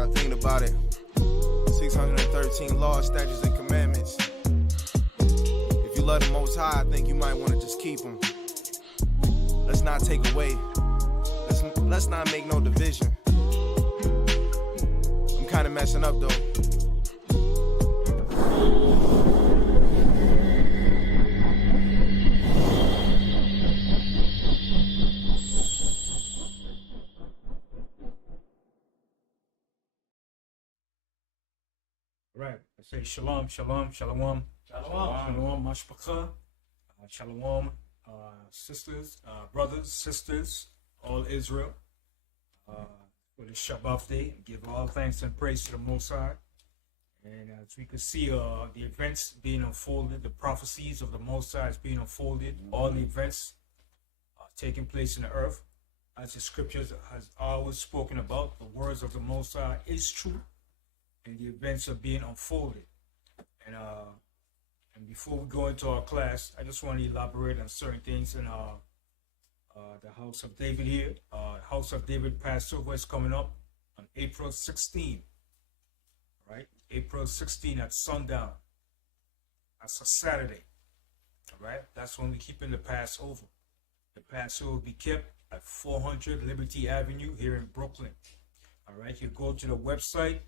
start thinking about it. 613 laws, statutes, and commandments. If you love the Most High, I think you might want to just keep them. Let's not take away. Let's not make no division. I'm kind of messing up though. Right. I say shalom, shalom, shalom, shalom, mashpacha, shalom, sisters, brothers, sisters, all Israel. For the Shabbat day, give all thanks and praise to the Most High. And as we can see, the events being unfolded, the prophecies of the Most High is being unfolded. All the events are taking place in the earth, as the scriptures has always spoken about. The words of the Most High is true. And the events are being unfolded. And before we go into our class, I just want to elaborate on certain things in the House of David here. House of David Passover is coming up on April 16. Right? April 16 at sundown. That's a Saturday. All right? That's when we keep in the Passover. The Passover will be kept at 400 Liberty Avenue here in Brooklyn. All right? You go to the website,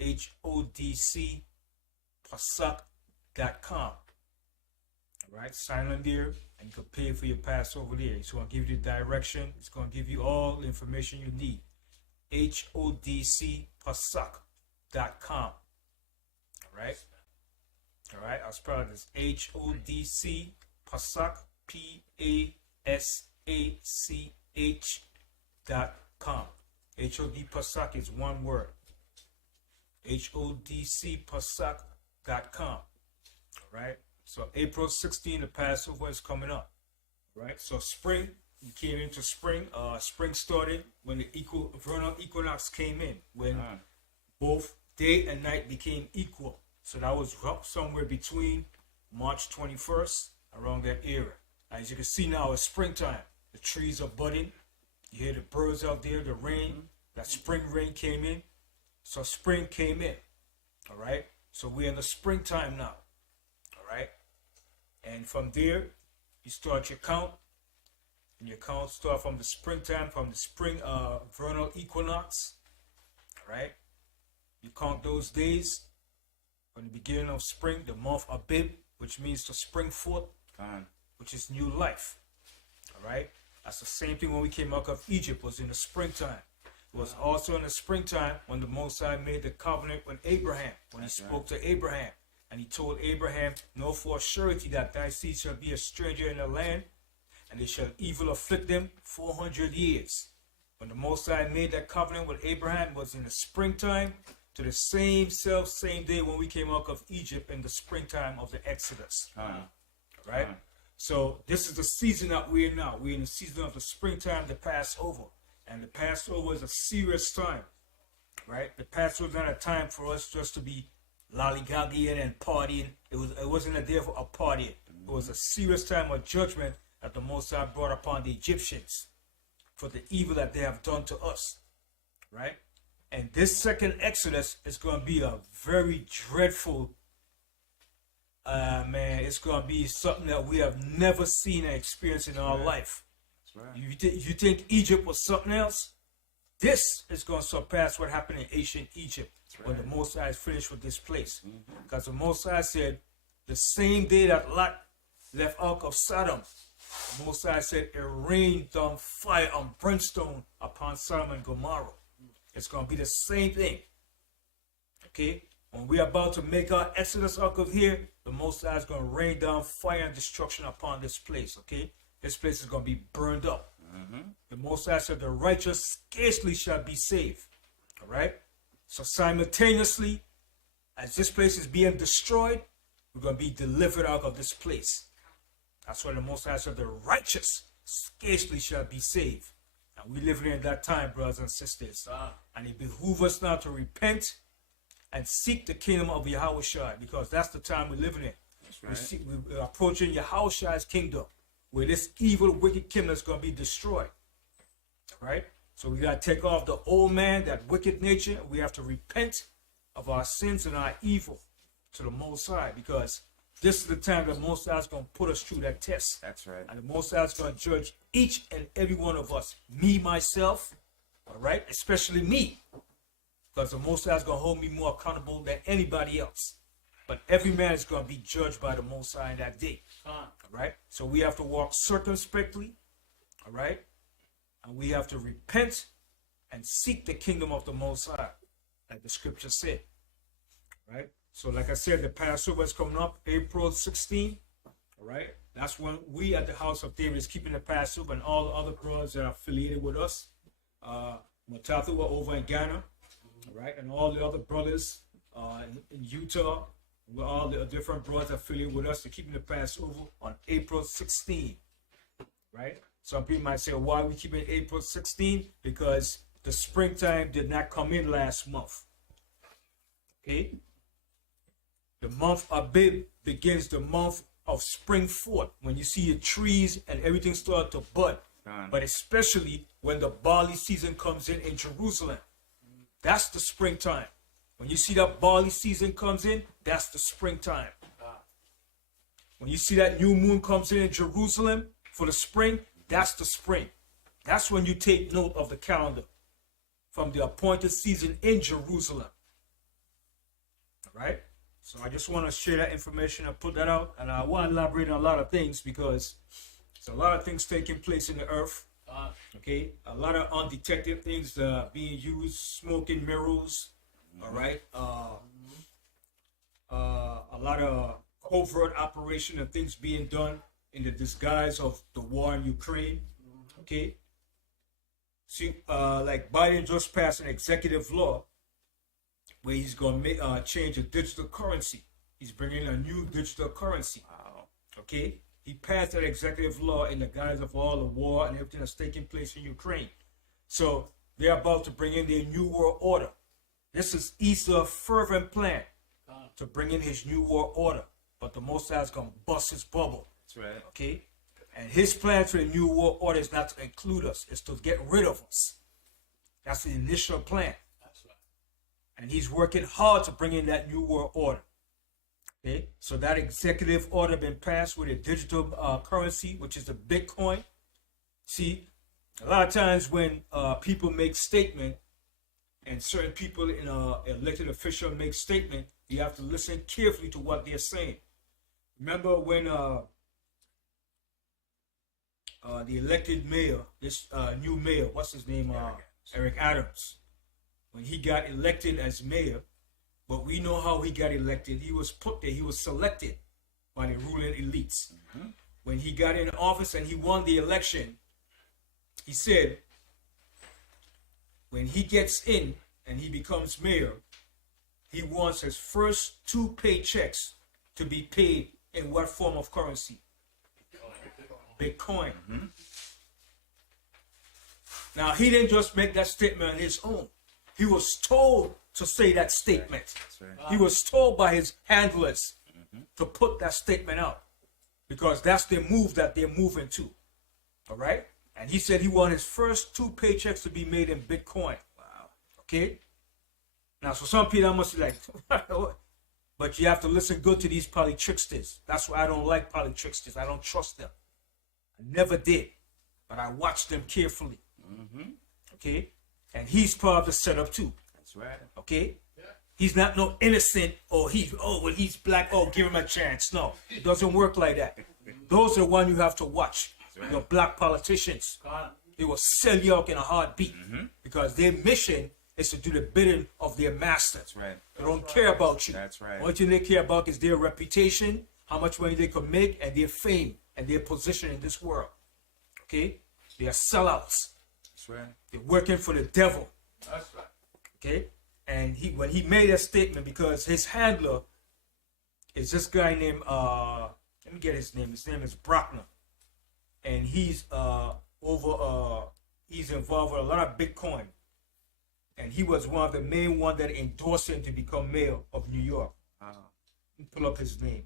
HODC Pasuk.com. All right, sign on there and you can pay for your Passover there. It's going to give you the direction. It's going to give you all the information you need. HODC Pasuk.com. All right. All right. I'll spell this. HODC Pasuk PASACH.com. HOD Pasuk is one word. HODCPasuk.com. All right. So April 16, the Passover is coming up. All right. So spring, we came into spring. Spring started when the vernal equinox came in, when both day and night became equal. So that was somewhere between March 21st, around that era. As you can see now, it's springtime. The trees are budding. You hear the birds out there, the rain. That spring rain came in. So spring came in, all right? So we're in the springtime now, all right? And from there, you start your count. And your count start from the springtime, from the spring vernal equinox, all right? You count those days from the beginning of spring, the month Abib, which means to spring forth, which is new life, all right? That's the same thing when we came out of Egypt, was in the springtime. It was also in the springtime when the Most High made the covenant with Abraham, when he spoke to Abraham. And he told Abraham, know for a surety that thy seed shall be a stranger in the land, and they shall evil afflict them 400 years. When the Most High made that covenant with Abraham, was in the springtime, to the same day when we came out of Egypt in the springtime of the Exodus. Right? So this is the season that we're in now. We're in the season of the springtime, the Passover. And the Passover is a serious time, right? The Passover is not a time for us just to be lollygagging and partying. It wasn't a day for a party. It was a serious time of judgment that the Most High brought upon the Egyptians for the evil that they have done to us, right? And this second Exodus is going to be a very dreadful, man. It's going to be something that we have never seen and experienced in our life. Right. You think Egypt was something else? This is going to surpass what happened in ancient Egypt when the Most High is finished with this place. Because the Most High said, the same day that Lot left out of Sodom, the Most High said, it rained down fire and brimstone upon Sodom and Gomorrah. It's going to be the same thing. Okay? When we're about to make our exodus out of here, the Most High is going to rain down fire and destruction upon this place. Okay? This place is going to be burned up. The Most High said the righteous scarcely shall be saved. All right? So simultaneously, as this place is being destroyed, we're going to be delivered out of this place. That's why the Most High said the righteous scarcely shall be saved. And we live in that time, brothers and sisters. And it behooves us now to repent and seek the kingdom of Yahawashi, because that's the time we're living in. That's right. We're approaching Yahawashi's kingdom, where this evil, wicked kingdom is going to be destroyed. Right? So we got to take off the old man, that wicked nature. We have to repent of our sins and our evil to the Most High, because this is the time that Most High is going to put us through that test. That's right. And the Most High is going to judge each and every one of us, me, myself, all right, especially me, because the Most High is going to hold me more accountable than anybody else. But every man is going to be judged by the Most High in that day, all right? So we have to walk circumspectly, all right? And we have to repent and seek the kingdom of the Most High, like the scripture said, right? So like I said, the Passover is coming up, April 16, all right? That's when we at the House of David is keeping the Passover, and all the other brothers that are affiliated with us. Matathu were over in Ghana, all right? And all the other brothers in Utah, with all the different brothers affiliated with us, are keeping the Passover on April 16, right? Some people might say, why are we keeping April 16? Because the springtime did not come in last month. Okay? The month of Abib begins the month of spring forth, when you see your trees and everything start to bud. But especially when the barley season comes in Jerusalem. That's the springtime. When you see that barley season comes in, that's the springtime. When you see that new moon comes in Jerusalem for the spring, that's the spring. That's when you take note of the calendar from the appointed season in Jerusalem. All right? So I just want to share that information and put that out. And I want to elaborate on a lot of things, because there's a lot of things taking place in the earth. Okay? A lot of undetected things being used, smoking mirrors. All right? A lot of covert operation and things being done in the disguise of the war in Ukraine. Okay? See, like Biden just passed an executive law where he's going to change the digital currency. He's bringing a new digital currency. Wow. Okay? He passed that executive law in the guise of all the war and everything that's taking place in Ukraine. So they're about to bring in their new world order. This is Esau's fervent plan to bring in his new world order. But the Most High is going to bust his bubble. That's right. Okay? And his plan for the new world order is not to include us. It's to get rid of us. That's the initial plan. That's right. And he's working hard to bring in that new world order. Okay? So that executive order been passed with a digital currency, which is the Bitcoin. See, a lot of times when people make statement, and certain people in elected official make statement, you have to listen carefully to what they're saying. Remember when the elected mayor, this new mayor, what's his name? Eric Adams. When he got elected as mayor, but we know how he got elected. He was put there, he was selected by the ruling elites. When he got in office and he won the election, he said, when he gets in and he becomes mayor, he wants his first 2 paychecks to be paid in what form of currency? Bitcoin. Now, he didn't just make that statement on his own. He was told to say that statement. Right. He was told by his handlers to put that statement out, because that's the move that they're moving to. All right? And he said he wanted his first 2 paychecks to be made in Bitcoin. Wow. Okay? Now, so some people must be like, but you have to listen good to these polytricksters. That's why I don't like polytricksters. I don't trust them. I never did. But I watched them carefully. Okay? And he's part of the setup too. That's right. Okay? Yeah. He's not no innocent, or when he's black, give him a chance. No, it doesn't work like that. Those are the ones you have to watch. Right. Your black politicians. They will sell you out in a heartbeat, because their mission is to do the bidding of their master. That's right. They don't care about you. That's right. Only thing they care about is their reputation, how much money they can make, and their fame and their position in this world. Okay? They are sellouts. That's right. They're working for the devil. That's right. Okay? And when he made that statement, because his handler is this guy named let me get his name. His name is Brockner. And he's he's involved with a lot of Bitcoin. And he was one of the main ones that endorsed him to become mayor of New York. Let me pull up his name.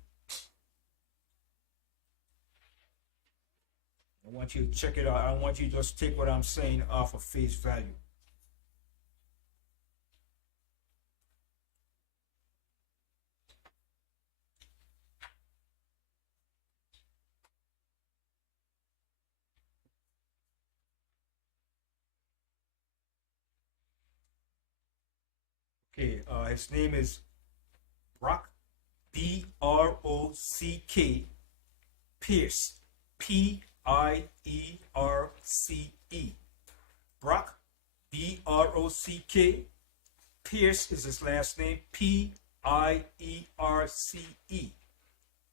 want you to check it out. I don't want you to just take what I'm saying off of face value. Okay, his name is Brock, B-R-O-C-K, Pierce, P-I-E-R-C-E. Brock, B-R-O-C-K, Pierce is his last name, P-I-E-R-C-E.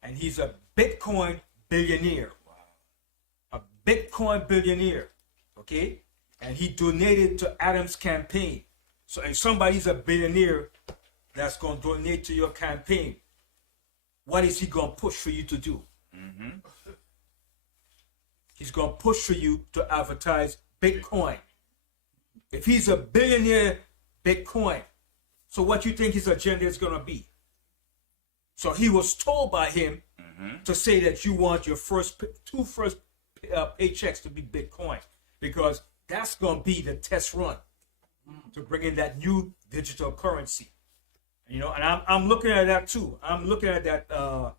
And he's a Bitcoin billionaire. Wow. A Bitcoin billionaire, okay? And he donated to Adam's campaign. So if somebody's a billionaire that's going to donate to your campaign, what is he going to push for you to do? Mm-hmm. He's going to push for you to advertise Bitcoin. If he's a billionaire Bitcoin, so what you think his agenda is going to be? So he was told by him to say that you want your two first paychecks to be Bitcoin, because that's going to be the test run to bring in that new digital currency. You know, and I'm looking at that too. I'm looking at that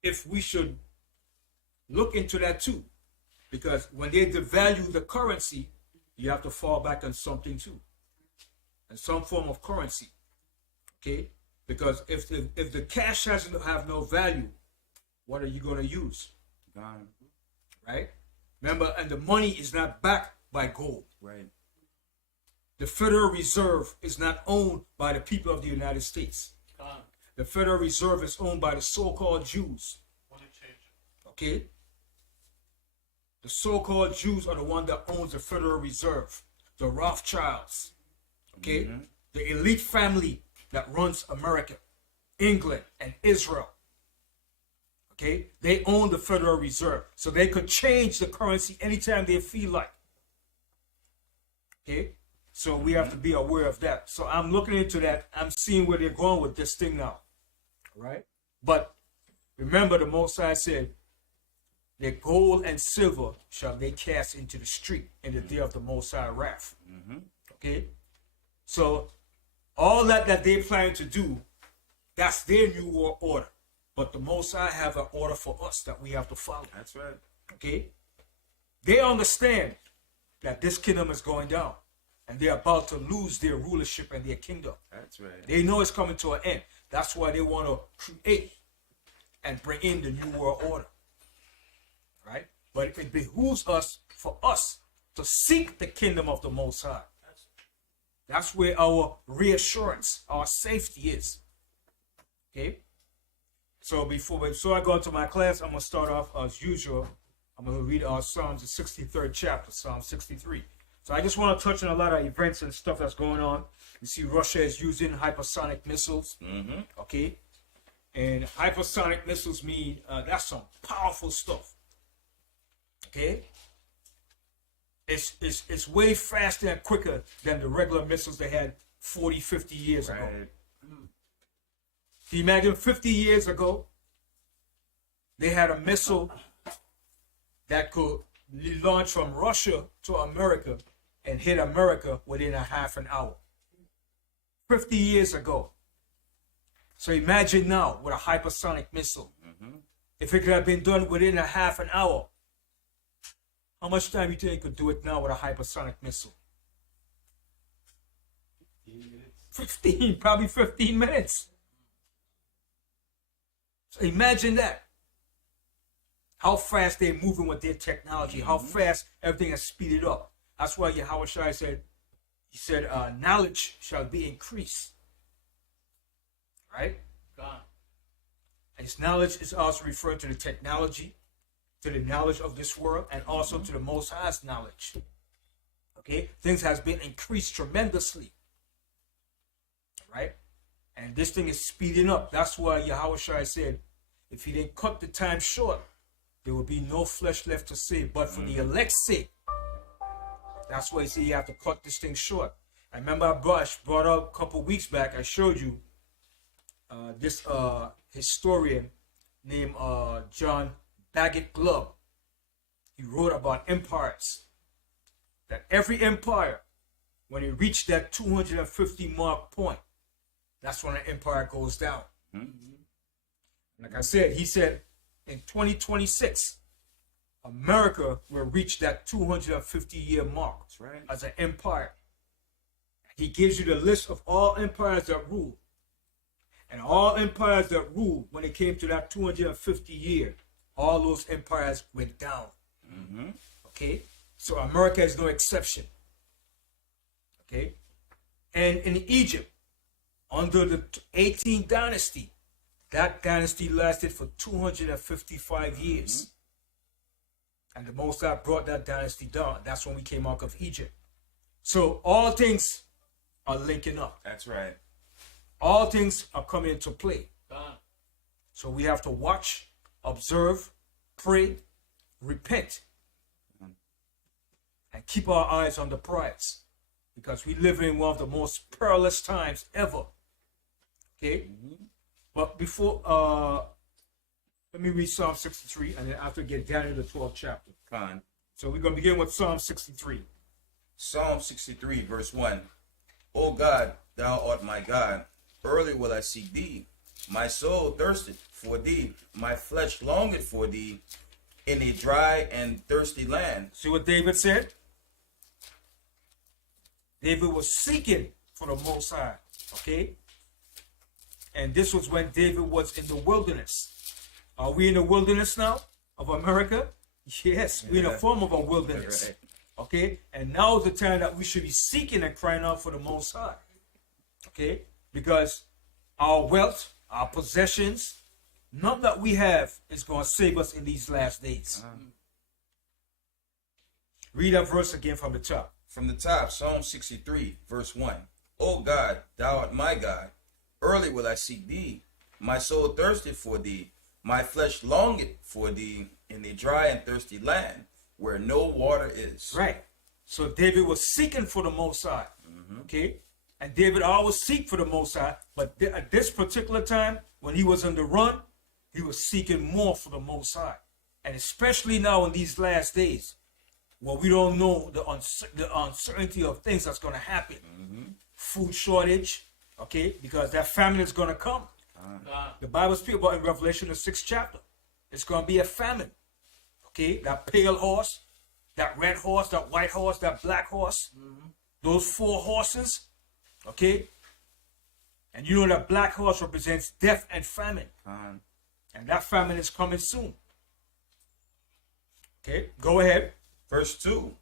if we should look into that too, because when they devalue the currency, you have to fall back on something too, and some form of currency. Okay, because if the cash doesn't have no value, what are you going to use? Right? Remember, and the money is not backed by gold. Right. The Federal Reserve is not owned by the people of the United States. The Federal Reserve is owned by the so-called Jews. Okay? The so-called Jews are the one that owns the Federal Reserve. The Rothschilds. Okay? Mm-hmm. The elite family that runs America, England, and Israel. Okay? They own the Federal Reserve. So they could change the currency anytime they feel like. Okay? So we have to be aware of that. So I'm looking into that. I'm seeing where they're going with this thing now. All right? But remember, the Most High said, their gold and silver shall they cast into the street in the day of the Most High wrath. Okay? So all that they plan to do, that's their new world order. But the Most High have an order for us that we have to follow. That's right. Okay? They understand that this kingdom is going down. And they're about to lose their rulership and their kingdom. That's right. They know it's coming to an end. That's why they want to create and bring in the new world order. Right? But it behooves us, for us, to seek the kingdom of the Most High. That's where our reassurance, our safety is. Okay? So before I go into my class, I'm going to start off as usual. I'm going to read our Psalms, the 63rd chapter, Psalm 63. So I just want to touch on a lot of events and stuff that's going on. You see, Russia is using hypersonic missiles. Okay, and hypersonic missiles mean that's some powerful stuff. Okay, it's way faster and quicker than the regular missiles they had 40, 50 years ago. Can you imagine 50 years ago, they had a missile that could launch from Russia to America and hit America within a half an hour. 50 years ago. So imagine now with a hypersonic missile. If it could have been done within a half an hour, how much time do you think you could do it now with a hypersonic missile? 15, probably 15 minutes. So imagine that. How fast they're moving with their technology, how fast everything has speeded up. That's why Yahawashi said, knowledge shall be increased. Right? God. And his knowledge is also referring to the technology, to the knowledge of this world, and also to the Most High's knowledge. Okay? Things has been increased tremendously. Right? And this thing is speeding up. That's why Yahawashi said, if he didn't cut the time short, there will be no flesh left to save. But for the elect's sake, that's why he said you have to cut this thing short. I remember I brought up a couple weeks back, I showed you this historian named John Bagot Glove. he wrote about empires. That every empire, when it reached that 250 mark point, that's when an empire goes down. Like I said, he said in 2026, America will reach that 250-year mark as an empire. He gives you the list of all empires that rule. And all empires that ruled, when it came to that 250 year, all those empires went down. Okay? So America is no exception. Okay? And in Egypt, under the 18th dynasty, that dynasty lasted for 255 years. And the Most High brought that dynasty down. That's when we came out of Egypt. So all things are linking up. That's right. All things are coming into play. So we have to watch, observe, pray, repent, and keep our eyes on the prize. Because we live in one of the most perilous times ever. Okay? But before, let me read Psalm 63, and then after get down to the 12th chapter. Fine. So we're going to begin with Psalm 63. Psalm 63, verse 1. O God, thou art my God. Early will I seek thee. My soul thirsteth for thee. My flesh longeth for thee in a dry and thirsty land. See what David said? David was seeking for the Most High. Okay? And this was when David was in the wilderness. Are we in the wilderness now of America? Yes, we're in a form of a wilderness. Right. Okay? And now is the time that we should be seeking and crying out for the Most High. Okay? Because our wealth, our possessions, none that we have is going to save us in these last days. Read that verse again from the top. From the top, Psalm 63, verse 1. O God, thou art my God. Early will I seek thee. My soul thirsteth for thee. My flesh longeth for thee in a dry and thirsty land where no water is. Right. So David was seeking for the Most High. Okay? And David always seek for the Most High. But at this particular time, when he was on the run, he was seeking more for the Most High. And especially now in these last days, where we don't know the uncertainty of things that's going to happen. Food shortage, okay? Because that famine is going to come. The Bible speaks about in Revelation, the 6th chapter. It's going to be a famine. Okay? That pale horse, that red horse, that white horse, that black horse. Those 4 horses. Okay? And you know that black horse represents death and famine. And that famine is coming soon. Okay? Go ahead. Verse 2.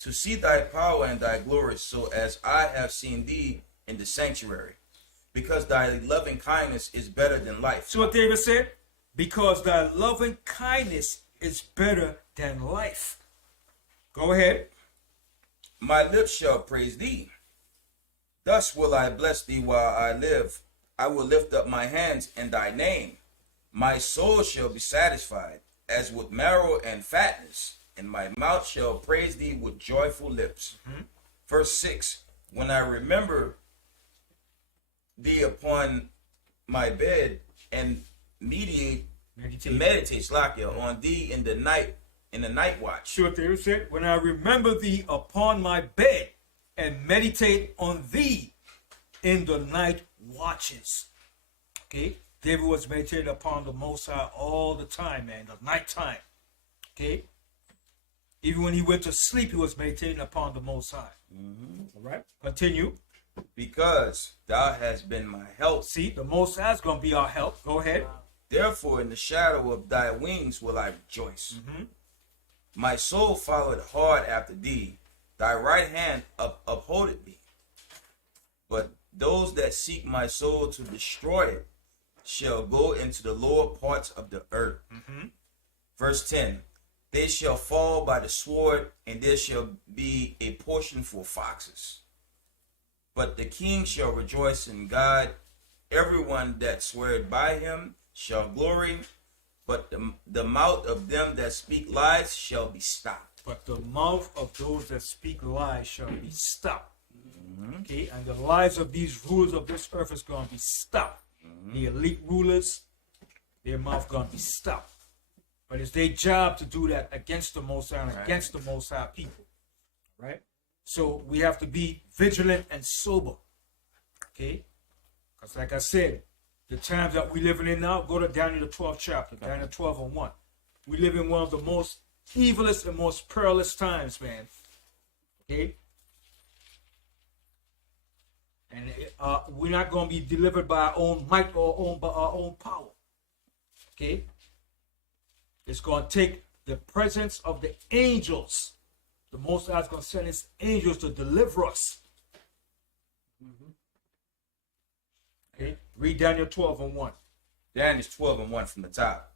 To see thy power and thy glory, so as I have seen thee in the sanctuary, because thy loving kindness is better than life. See what David said? Because thy loving kindness is better than life. Go ahead. My lips shall praise thee. Thus will I bless thee while I live. I will lift up my hands in thy name. My soul shall be satisfied, as with marrow and fatness, and my mouth shall praise thee with joyful lips. Verse 6. When I remember thee upon my bed and meditate Slakia, on thee in the night watch. See what David said? When I remember thee upon my bed and meditate on thee in the night watches. Okay? David was meditating upon the Most High all the time, man. The night time. Okay? Even when he went to sleep, he was meditating upon the Most High. All right? Continue. Because thou hast been my help. See, the Most High is going to be our help. Go ahead. Therefore, in the shadow of thy wings will I rejoice. My soul followed hard after thee. Thy right hand upholdeth me. But those that seek my soul to destroy it shall go into the lower parts of the earth. Verse 10. They shall fall by the sword, and there shall be a portion for foxes. But the king shall rejoice in God. Everyone that sweareth by him shall glory. But the mouth of them that speak lies shall be stopped. But the mouth of those that speak lies shall be stopped. Okay, and the lives of these rulers of this earth is going to be stopped. The elite rulers, their mouth going to be stopped. But it's their job to do that against the Most High and against the Most High people. Right? So we have to be vigilant and sober. Okay? Because like I said, the times that we're living in now, go to Daniel the 12th chapter, Daniel 12 and 1. We live in one of the most evilest and most perilous times, man. Okay? And we're not going to be delivered by our own might or by our own power. Okay? It's going to take the presence of the angels. The Most High is going to send his angels to deliver us. Okay? Read Daniel 12 and 1. Daniel 12 and 1 from the top.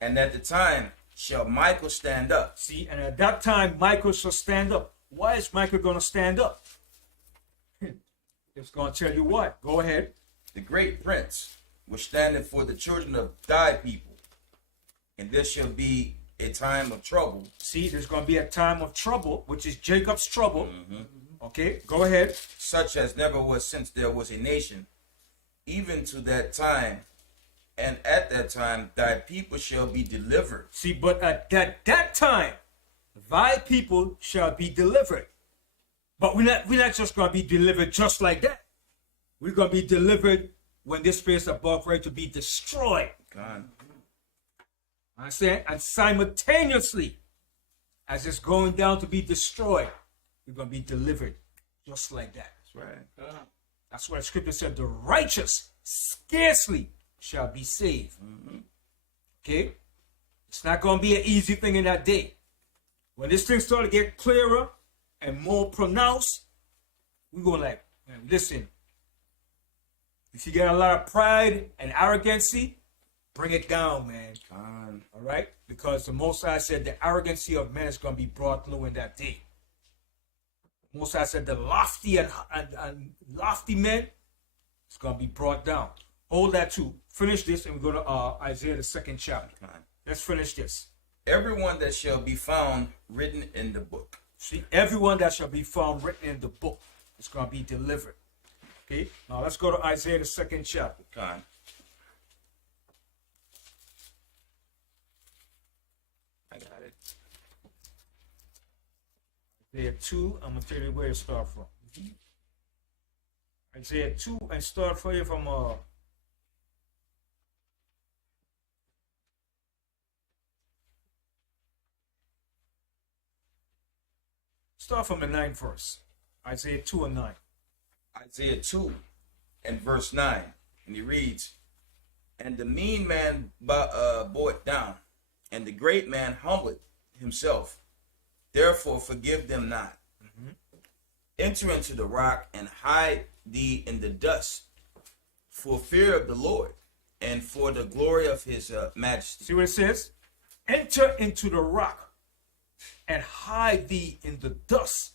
And at the time shall Michael stand up. See, and at that time, Michael shall stand up. Why is Michael going to stand up? It's going to tell you what. Go ahead. The great prince was standing for the children of thy people. And there shall be a time of trouble. See, there's going to be a time of trouble, which is Jacob's trouble. Okay, go ahead. Such as never was since there was a nation, even to that time. And at that time, thy people shall be delivered. See, but at that time, thy people shall be delivered. But we're not just going to be delivered just like that. We're going to be delivered when this place is about ready to be destroyed. God. Understand? And simultaneously, as it's going down to be destroyed, we're going to be delivered just like that. That's right. That's what the scripture said. The righteous scarcely shall be saved. Okay? It's not going to be an easy thing in that day. When this thing starts to get clearer and more pronounced, we're going like, man, listen, if you got a lot of pride and arrogancy, bring it down, man. All right? Because the Most High said the arrogancy of men is going to be brought low in that day. Most High said the lofty and lofty men is going to be brought down. Hold that too. Finish this and we go to Isaiah the 2nd chapter. Let's finish this. Everyone that shall be found written in the book. See, everyone that shall be found written in the book is going to be delivered. Okay? Now let's go to Isaiah the 2nd chapter. God. I got it. Isaiah 2, I'm going to tell you where to start from. Isaiah 2, and start for you from start from the 9th verse. Isaiah 2 and 9. Isaiah 2 and verse 9. And he reads, and the mean man bore it down, and the great man humbled himself. Therefore forgive them not. Enter into the rock and hide thee in the dust, for fear of the Lord and for the glory of his majesty. See what it says? Enter into the rock and hide thee in the dust,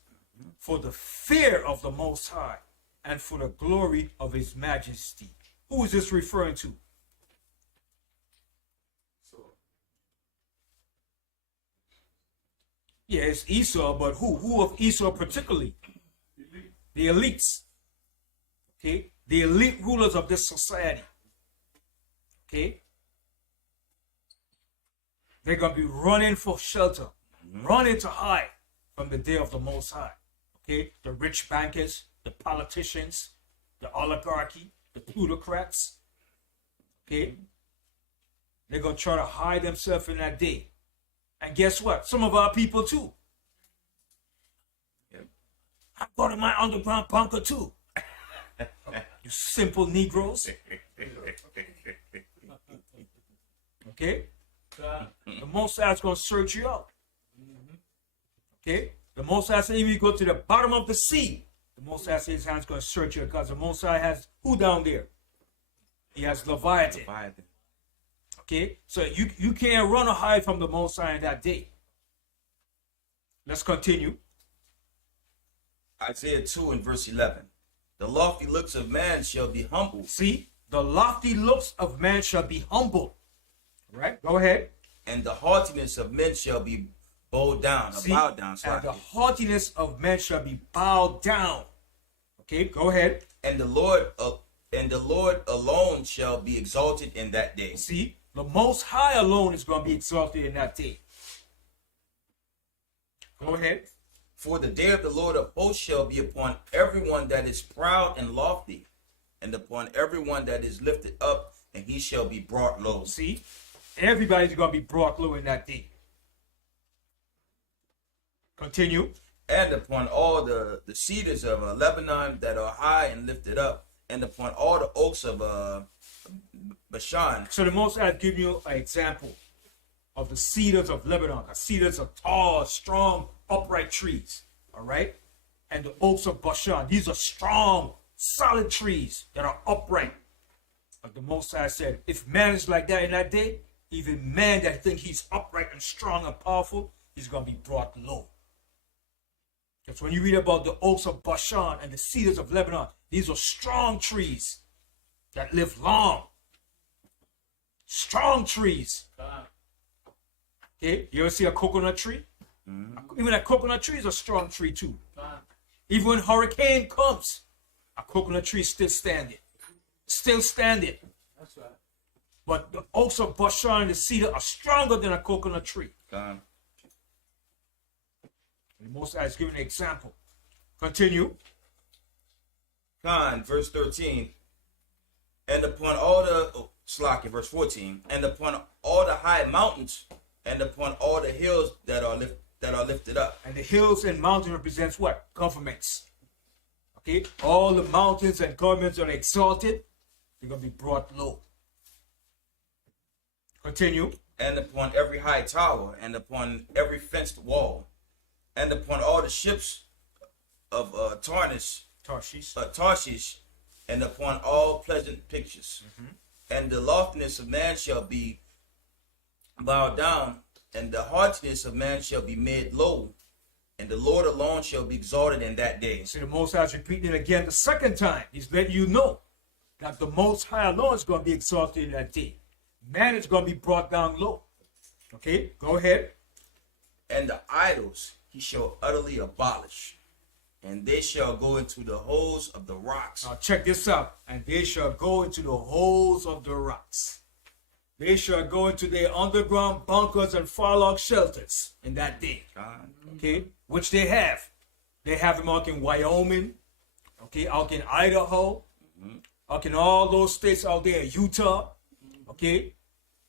for the fear of the Most High and for the glory of his majesty. Who is this referring to? Yeah, it's Esau, but who? Who of Esau particularly? The elites. Okay? The elite rulers of this society. Okay? They're going to be running for shelter, running to hide from the day of the Most High. Okay? The rich bankers, the politicians, the oligarchy, the plutocrats. Okay? They're going to try to hide themselves in that day. And guess what? Some of our people too. Yep. I'm going to my underground bunker too. You simple Negroes. Okay? The Most High is going to search you out. Okay? The Most High says if you go to the bottom of the sea, the Most High says his hand's going to search you because the Most High has who down there? He has Leviathan. Okay? So you can't run or hide from the Most High in that day. Let's continue. Isaiah 2 and verse 11. The lofty looks of man shall be humbled. See? The lofty looks of man shall be humbled. Right? Go ahead. And the haughtiness of men shall be bowed down. See? Bowed down. And the haughtiness of men shall be bowed down. Okay? Go ahead. And the Lord alone shall be exalted in that day. See? The Most High alone is going to be exalted in that day. Go ahead. For the day of the Lord of hosts shall be upon everyone that is proud and lofty, and upon everyone that is lifted up, and he shall be brought low. See, everybody's going to be brought low in that day. Continue. And upon all the cedars of Lebanon that are high and lifted up, and upon all the oaks of Bashan. So the Most High is giving you an example of the cedars of Lebanon. Cedars are tall, strong, upright trees. All right? And the oaks of Bashan. These are strong, solid trees that are upright. Like the Most High said, if man is like that in that day, even man that think he's upright and strong and powerful, he's going to be brought low. Because when you read about the oaks of Bashan and the cedars of Lebanon, these are strong trees that live long. Strong trees. Okay, you ever see a coconut tree? Even a coconut tree is a strong tree too. Even when hurricane comes, a coconut tree is still standing. Still standing. That's right. But the oaks of Bashan and the cedar are stronger than a coconut tree. God. The Most High is giving an example. Continue. God, verse 13. And upon all the verse 14. And upon all the high mountains, and upon all the hills that are lifted up. And the hills and mountains represents what? Governments. Okay? All the mountains and governments are exalted. They're going to be brought low. Continue. And upon every high tower, and upon every fenced wall, and upon all the ships of Tarshish, and upon all pleasant pictures. And the loftiness of man shall be bowed down, and the haughtiness of man shall be made low, and the Lord alone shall be exalted in that day. See, the Most High is repeating it again the second time. He's letting you know that the Most High alone is going to be exalted in that day. Man is going to be brought down low. Okay, go ahead. And the idols he shall utterly abolish, and they shall go into the holes of the rocks. Now check this out. And they shall go into the holes of the rocks. They shall go into their underground bunkers and far-off shelters in that day. God. Okay, which they have. They have them out in Wyoming. Okay, out in Idaho. Out in all those states out there, Utah. Okay,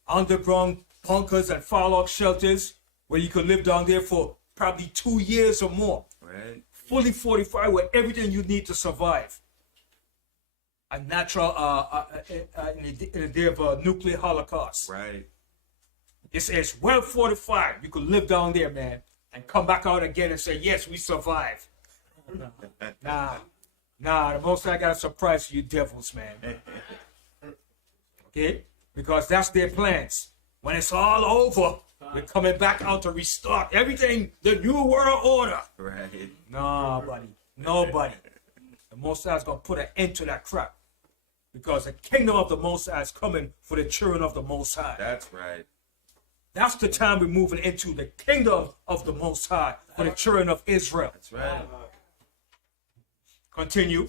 underground bunkers and far-off shelters where you could live down there for probably 2 years or more. Right. Fully fortified with everything you need to survive. A natural, in a day of a nuclear holocaust. Right. It's well fortified. You could live down there, man, and come back out again and say, yes, we survived. Nah, the Most High got a surprise for you devils, man. Okay? Because that's their plans. When it's all over, we're coming back out to restart everything, the new world order. Right. Nah, buddy. Nobody. The Most High is going to put an end to that crap. Because the kingdom of the Most High is coming for the children of the Most High. That's right. That's the time we're moving into the kingdom of the Most High for the children of Israel. That's right. Continue.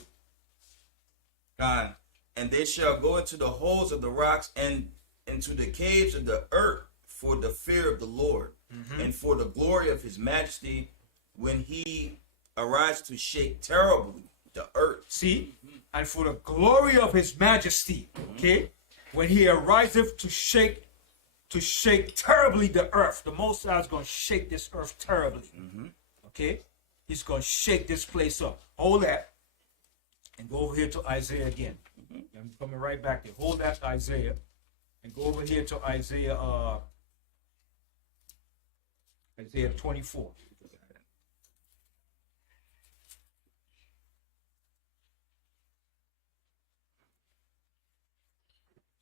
God. And they shall go into the holes of the rocks and into the caves of the earth for the fear of the Lord and for the glory of his majesty when he arrives to shake terribly the earth. See? And for the glory of his majesty, okay? When he ariseth to shake terribly the earth. The Most High is going to shake this earth terribly. Okay? He's going to shake this place up. Hold that. And go over here to Isaiah again. I'm coming right back there. Hold that Isaiah. And go over here to Isaiah 24.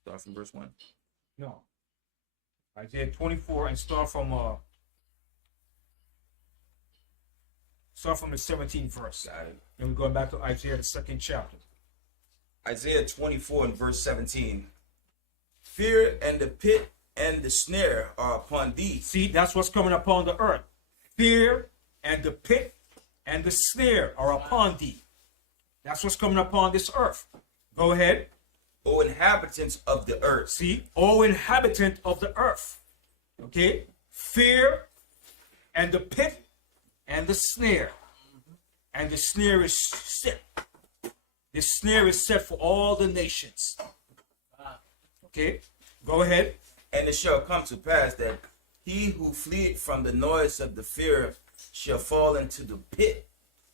Start from verse 1. No. Isaiah 24 and start from the 17th verse. Got it. Then we're going back to Isaiah, the 2nd chapter. Isaiah 24 and verse 17. Fear and the pit and the snare are upon thee. See, that's what's coming upon the earth. Fear and the pit and the snare are upon thee. That's what's coming upon this earth. Go ahead. O inhabitants of the earth. See, O inhabitant of the earth. Okay? Fear and the pit and the snare. And the snare is set. The snare is set for all the nations. Okay? Go ahead. And it shall come to pass that he who fleeth from the noise of the fear shall fall into the pit,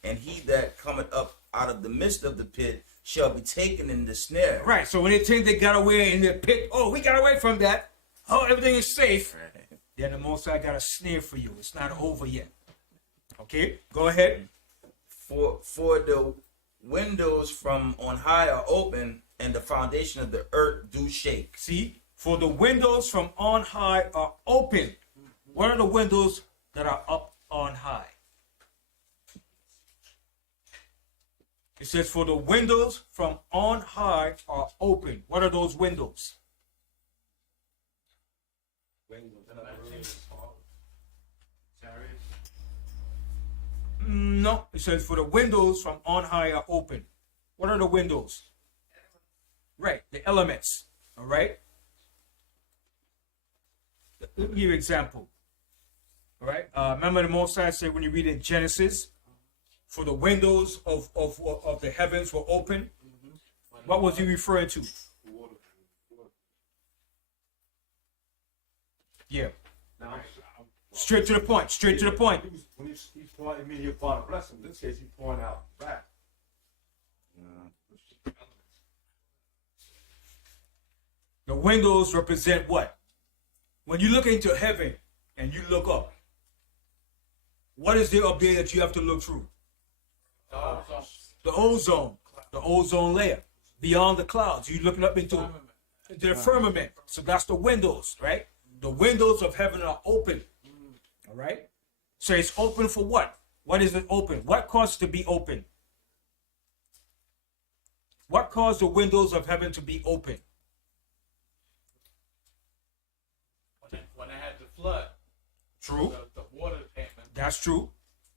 and he that cometh up out of the midst of the pit shall be taken in the snare. Right, so when they think they got away in the pit, oh, we got away from that. Oh, everything is safe. Then the Most High got a snare for you. It's not over yet. Okay, go ahead. For the windows from on high are open, and the foundation of the earth do shake. See, for the windows from on high are open. What are the windows that are up on high? It says, for the windows from on high are open. What are those windows? No, it says, for the windows from on high are open. What are the windows? Right, the elements. All right. Let me give you an example. All right. Remember the Most High said when you read in Genesis, for the windows of the heavens were open. What was he referring to? Yeah. Straight to the point. Straight to the point. When he's pointing me upon a blessing, in this case, he's pointing out back. The windows represent what? When you look into heaven and you look up, what is there up there that you have to look through? The ozone layer, beyond the clouds. You're looking up into the firmament. So that's the windows, right? The windows of heaven are open. All right? So it's open for what? What is it open? What caused it to be open? What caused the windows of heaven to be open? When I had the flood. True. The water came in. That's true.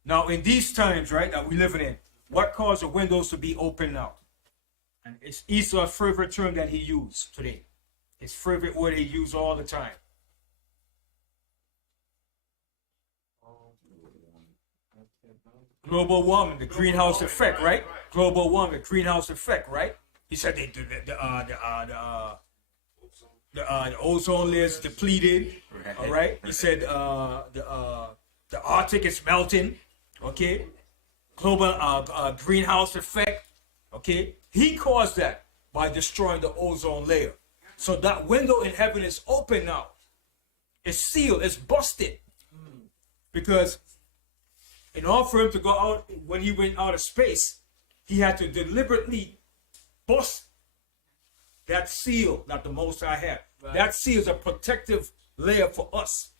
Now, in these times, right, that we're living in, what caused the windows to be open now? And it's Esau's favorite term that he used today. His favorite word he used all the time. Global warming, the greenhouse effect, right? Global warming, greenhouse effect, right? He said the ozone layer is depleted. All right. He said the Arctic is melting. Okay. Global greenhouse effect. Okay. He caused that by destroying the ozone layer. So that window in heaven is open now. It's sealed. It's busted. Because in order for him to go out, when he went out of space, he had to deliberately bust that seal that the Most High had. Right. That seal is a protective layer for us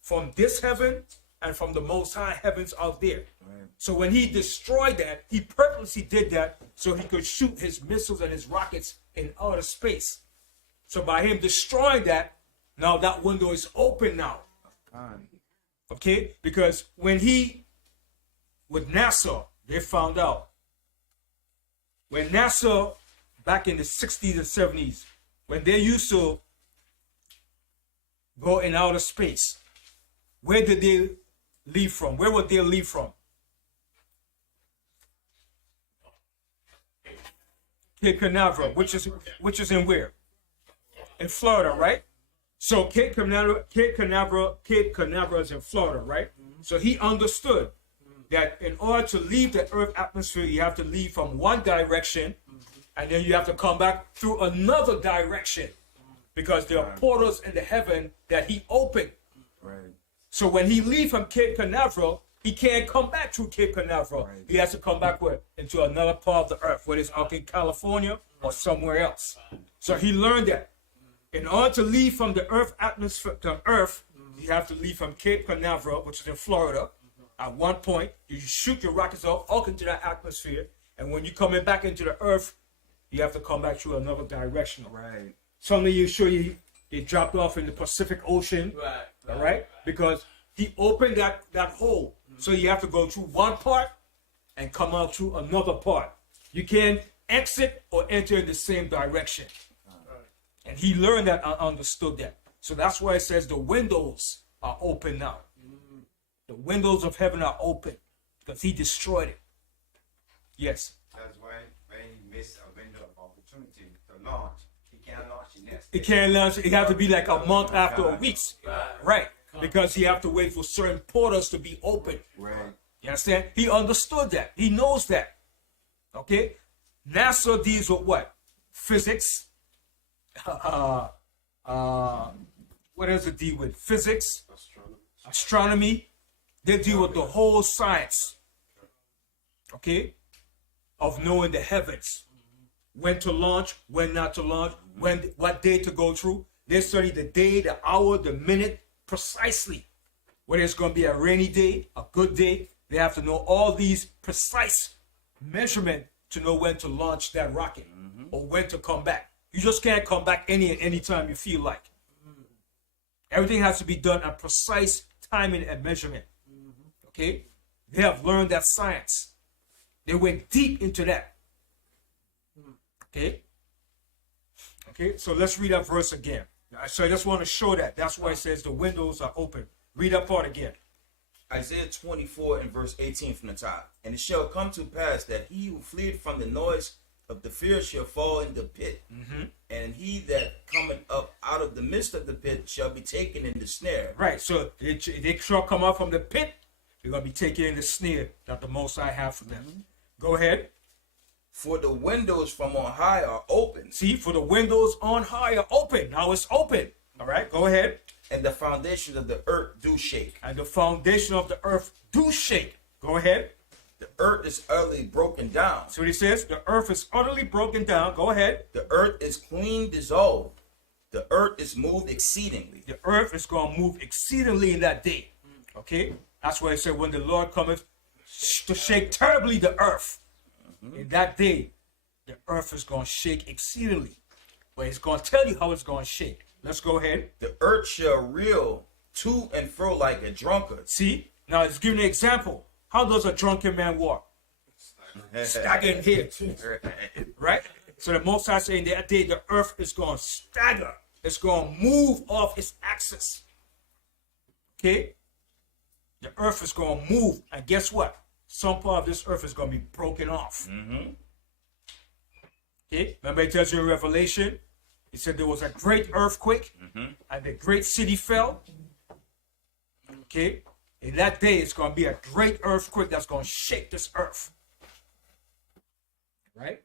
from this heaven and from the Most High heavens out there. Right. So when he destroyed that, he purposely did that so he could shoot his missiles and his rockets in outer space. So by him destroying that, now that window is open now. Okay? Because when with NASA, they found out. When NASA, back in the 60s and 70s, when they used to go in outer space, where did they leave from? Where would they leave from? Cape Canaveral, which is in where? In Florida, right? So Cape Canaveral is in Florida, right? So he understood that in order to leave the Earth atmosphere, you have to leave from one direction, and then you have to come back through another direction, because there are portals in the heaven that he opened. Right. So when he leaves from Cape Canaveral, he can't come back through Cape Canaveral. Right. He has to come back into another part of the Earth, whether it's out in California or somewhere else. So he learned that in order to leave from the Earth atmosphere to Earth, you have to leave from Cape Canaveral, which is in Florida. At one point, you shoot your rockets out into that atmosphere, and when you're coming back into the Earth, you have to come back through another direction. Right. Suddenly, they dropped off in the Pacific Ocean. Right. All right. Because he opened that hole, so you have to go through one part and come out through another part. You can't exit or enter in the same direction. And he learned that and understood that. So that's why it says the windows are open now. The windows of heaven are open because he destroyed it. Yes. That's why when he missed a window of opportunity to launch, he can't launch it next It day. can't launch. It have to be like a month after a week. Right. Because he have to wait for certain portals to be open. Right. You understand? He understood that. He knows that. Okay? NASA deals with what? Physics. What does it deal with? Physics. Astronomy. They deal with the whole science. Okay? Of knowing the heavens. When to launch, when not to launch, what day to go through. They study the day, the hour, the minute, precisely. Whether it's going to be a rainy day, a good day. They have to know all these precise measurement to know when to launch that rocket or when to come back. You just can't come back any time you feel like. Everything has to be done at precise timing and measurement. Okay? They have learned that science. They went deep into that. Okay? Okay, so let's read that verse again. So I just want to show that. That's why it says the windows are open. Read that part again. Isaiah 24 and verse 18 from the top. And it shall come to pass that he who fleeth from the noise of the fear shall fall in the pit. And he that cometh up out of the midst of the pit shall be taken in the snare. Right, so they shall come out from the pit. They're going to be taken in the snare that the Most High have for them. Go ahead. For the windows from on high are open. See, for the windows on high are open. Now it's open. All right, go ahead. And the foundations of the earth do shake. And the foundation of the earth do shake. Go ahead. The earth is utterly broken down. So what he says, the earth is utterly broken down. Go ahead. The earth is clean dissolved. The earth is moved exceedingly. The earth is going to move exceedingly in that day. Okay? That's why it said when the Lord cometh to shake terribly the earth. In that day, the earth is going to shake exceedingly. But it's going to tell you how it's going to shake. Let's go ahead. The earth shall reel to and fro like a drunkard. See? Now it's giving an example. How does a drunken man walk? Stagger in here. Right? So the Most High saying that day the earth is going to stagger. It's going to move off its axis. Okay? The earth is going to move. And guess what? Some part of this earth is going to be broken off. Okay? Remember it tells you in Revelation, it said there was a great earthquake and the great city fell. Okay? In that day, it's going to be a great earthquake that's going to shake this earth. Right?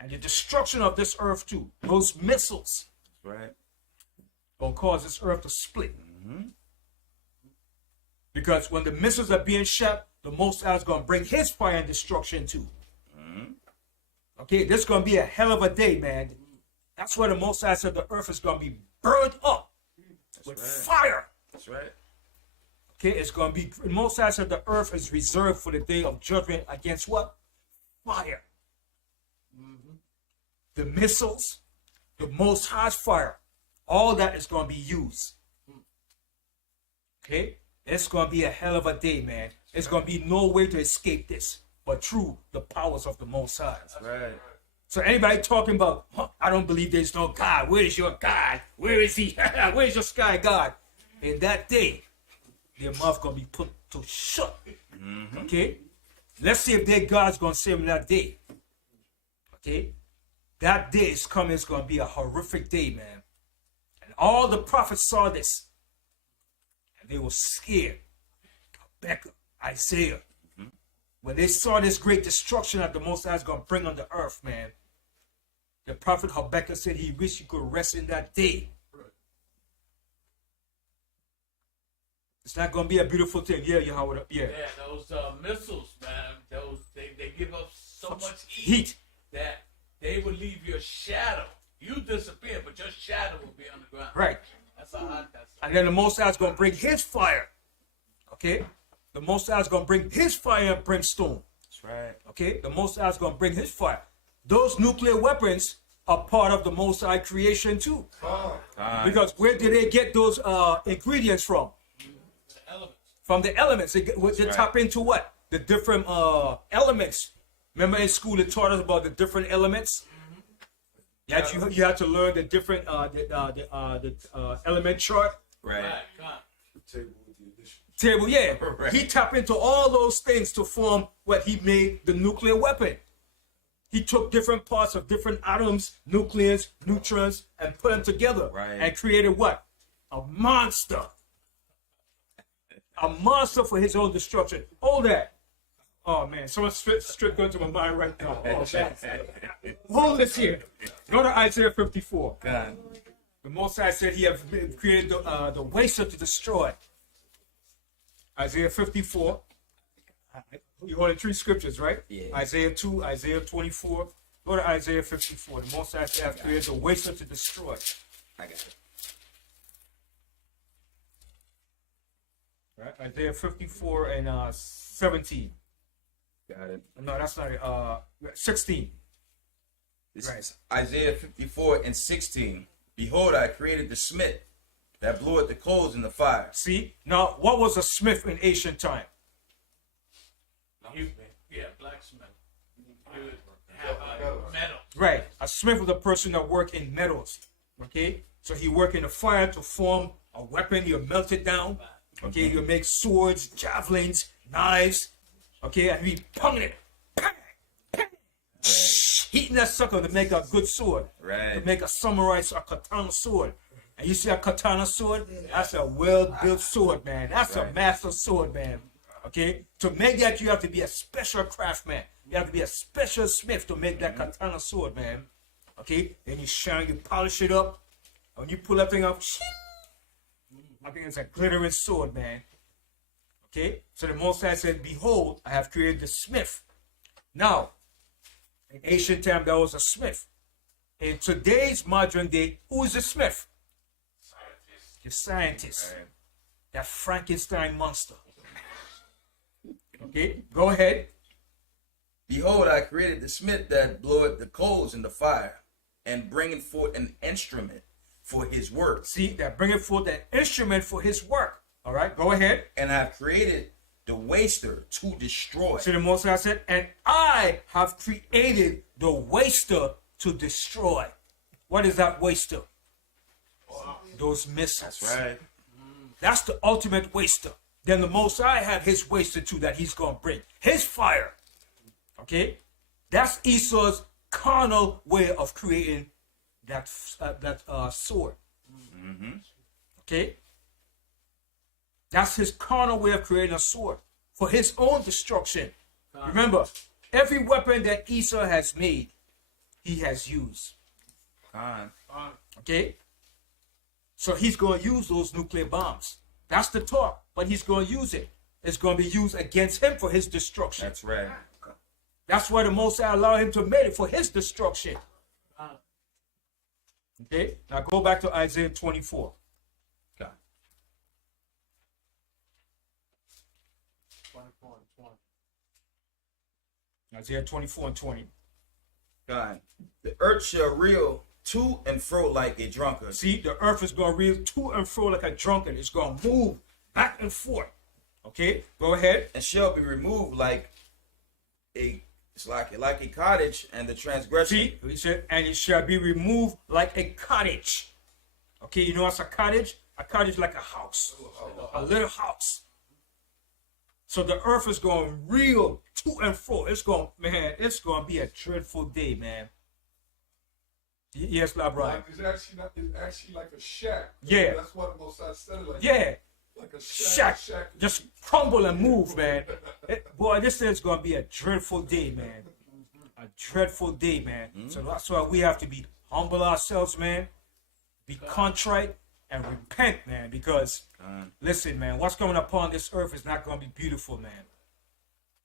And the destruction of this earth too. Those missiles. Right. Going to cause this earth to split. Because when the missiles are being shot, the Most High is going to bring his fire and destruction too. Okay, this is going to be a hell of a day, man. That's why the Most High said the earth is going to be burned up with fire. That's right. Okay, it's going to be, the Most High said the earth is reserved for the day of judgment against what? Fire. The missiles, the Most High's fire, all that is going to be used. Okay? It's going to be a hell of a day, man. It's going to be no way to escape this, but through the powers of the Most High. Right. So anybody talking about, I don't believe there's no God. Where is your God? Where is he? Where is your sky God? In that day, their mouth going to be put to shut. Okay? Let's see if their God's going to save them that day. Okay? That day is coming. It's going to be a horrific day, man. And all the prophets saw this. And they were scared. Habakkuk, Isaiah. When they saw this great destruction that the Most High is going to bring on the earth, man. The prophet Habakkuk said he wished he could rest in that day. It's not going to be a beautiful thing. Yeah, Yahawashi. Yeah. Yeah, those missiles, man. Those they give up so much Heat. that they will leave your shadow. You disappear, but your shadow will be on the ground. Right. That's how hot that's. And then the Most High is going to bring his fire. Okay? The Most High is going to bring his fire and brimstone. That's right. Okay? The Most High is going to bring his fire. Those nuclear weapons are part of the Most High creation too. Because where did they get those ingredients from? The elements. From the elements. They tap into what? The different elements. Remember in school they taught us about the different elements? You had to learn the different element chart. Right. Right, come. Table with the addition. Table, yeah. Right. He tapped into all those things to form what he made the nuclear weapon. He took different parts of different atoms, nucleus, neutrons, and put them together. Right. And created what? A monster. A monster for his own destruction. Hold that. Oh man, someone straight going to my mind right now. Oh, man. Hold this here. Go to Isaiah 54. God. The Most High said he have created the waster to destroy. Isaiah 54. You holding 3 scriptures, right? Yeah. Isaiah 2, Isaiah 24. Go to Isaiah 54. The Most High said have created the waster to destroy. I got it. Right? Isaiah 54 and 17. Got it. No, that's not it. 16. This Right. is Isaiah 54 and 16. Behold, I created the smith that blew at the coals in the fire. See? Now, what was a smith in ancient time? Yeah, blacksmith. You would have metal. Right. A smith was a person that worked in metals. Okay? So he worked in the fire to form a weapon. He'll melt it down. Okay? He'll make swords, javelins, knives. Okay? And he pumping it. Bang, bang, heating that sucker to make a good sword. Right. To make a samurai, a katana sword. And you see a katana sword? That's a well-built sword, man. That's a master sword, man. Okay? To make that, you have to be a special craftsman. You have to be a special smith to make that katana sword, man. Okay? Then you shine, you polish it up. And when you pull that thing up, I think it's a glittering sword, man. Okay? So the Most High said, behold, I have created the smith. Now, in ancient time, there was a smith. In today's modern day, who is a smith? The scientist. Right. That Frankenstein monster. Okay, go ahead. Behold, I created the smith that bloweth the coals in the fire, and bringeth forth an instrument for his work. See, that bringing forth an instrument for his work. All right, go ahead. And I have created the waster to destroy. See, the Most High said, and I have created the waster to destroy. What is that waster? Those missiles. That's right. That's the ultimate waster. Then the Most High have his waster too that he's going to bring. His fire. Okay? That's Esau's carnal way of creating that sword. Okay? That's his carnal way of creating a sword for his own destruction. Remember, every weapon that Esau has made, he has used. God. Okay? So he's going to use those nuclear bombs. That's the talk, but he's going to use it. It's going to be used against him for his destruction. That's right. That's why the Most High allowed him to make it for his destruction. Okay? Now go back to Isaiah 24. God. 24 and 20. Isaiah 24 and 20. God. The earth shall reel to and fro like a drunkard. See, the earth is going to reel to and fro like a drunkard. It's going to move back and forth. Okay? Go ahead. And shall be removed like a like a cottage, and the transgression. See, he said, and it shall be removed like a cottage. Okay, you know what's a cottage? A cottage like a house. A little house. So the earth is going to reel to and fro. It's going to be a dreadful day, man. Yes, LeBron. It's actually like a shack. Yeah. That's what the Most High said it like. Yeah. Like a Shack. Just crumble and move, man. Boy, this is going to be a dreadful day, man. A dreadful day, man. So that's why we have to be humble ourselves, man. Be contrite and repent, man. Because, listen, man, what's coming upon this earth is not going to be beautiful, man.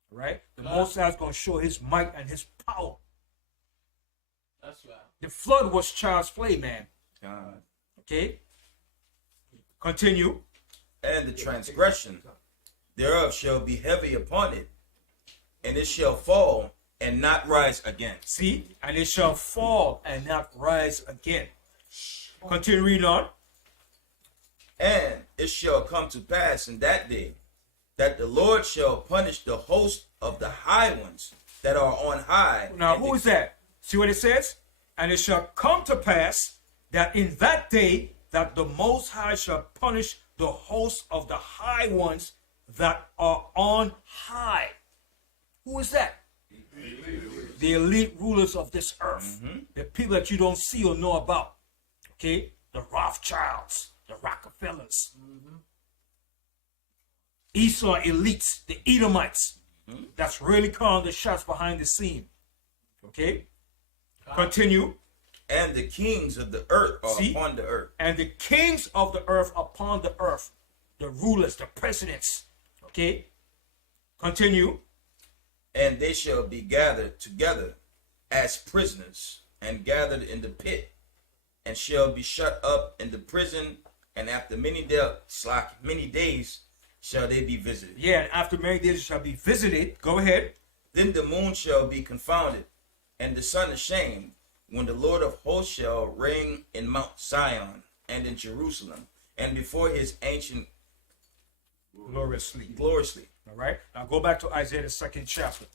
Right? The Most High is going to show his might and his power. That's right. The flood was child's play, man. God. Okay? Continue. And the transgression thereof shall be heavy upon it, and it shall fall and not rise again. See? And it shall fall and not rise again. Continue reading on. And it shall come to pass in that day that the Lord shall punish the host of the high ones that are on high. Now, who is that? See what it says? And it shall come to pass that in that day that the Most High shall punish the hosts of the high ones that are on high. Who is that? The elite rulers of this earth. The people that you don't see or know about. Okay? The Rothschilds, the Rockefellers. Esau elites, the Edomites. That's really calling the shots behind the scene. Okay? Continue. And the kings of the earth are See? upon the earth. And the kings of the earth upon the earth. The rulers, the presidents. Okay? Continue. And they shall be gathered together as prisoners, and gathered in the pit, and shall be shut up in the prison, and after many days shall they be visited. Yeah, and after many days shall be visited. Go ahead. Then the moon shall be confounded, and the sun ashamed, when the Lord of hosts shall reign in Mount Zion and in Jerusalem, and before his ancient Gloriously. All right. Now go back to Isaiah the 2nd chapter.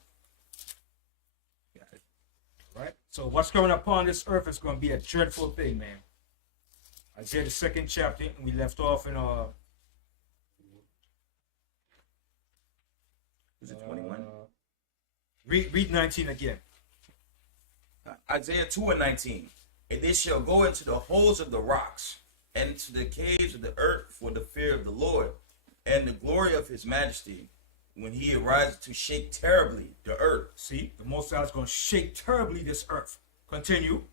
All right. So what's coming upon this earth is going to be a dreadful thing, man. Isaiah the 2nd chapter, and we left off in is it 21? read 19 again. Isaiah 2:19. And they shall go into the holes of the rocks, and into the caves of the earth for the fear of the Lord, and the glory of his majesty, when he arises to shake terribly the earth. See, the Most High is going to shake terribly this earth. Continue.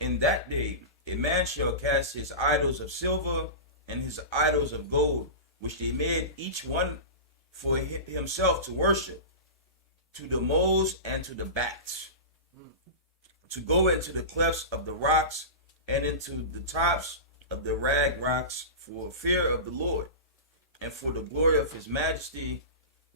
In that day a man shall cast his idols of silver and his idols of gold, which they made each one for himself to worship, to the moles and to the bats, to go into the clefts of the rocks and into the tops of the rag rocks, for fear of the Lord and for the glory of his majesty,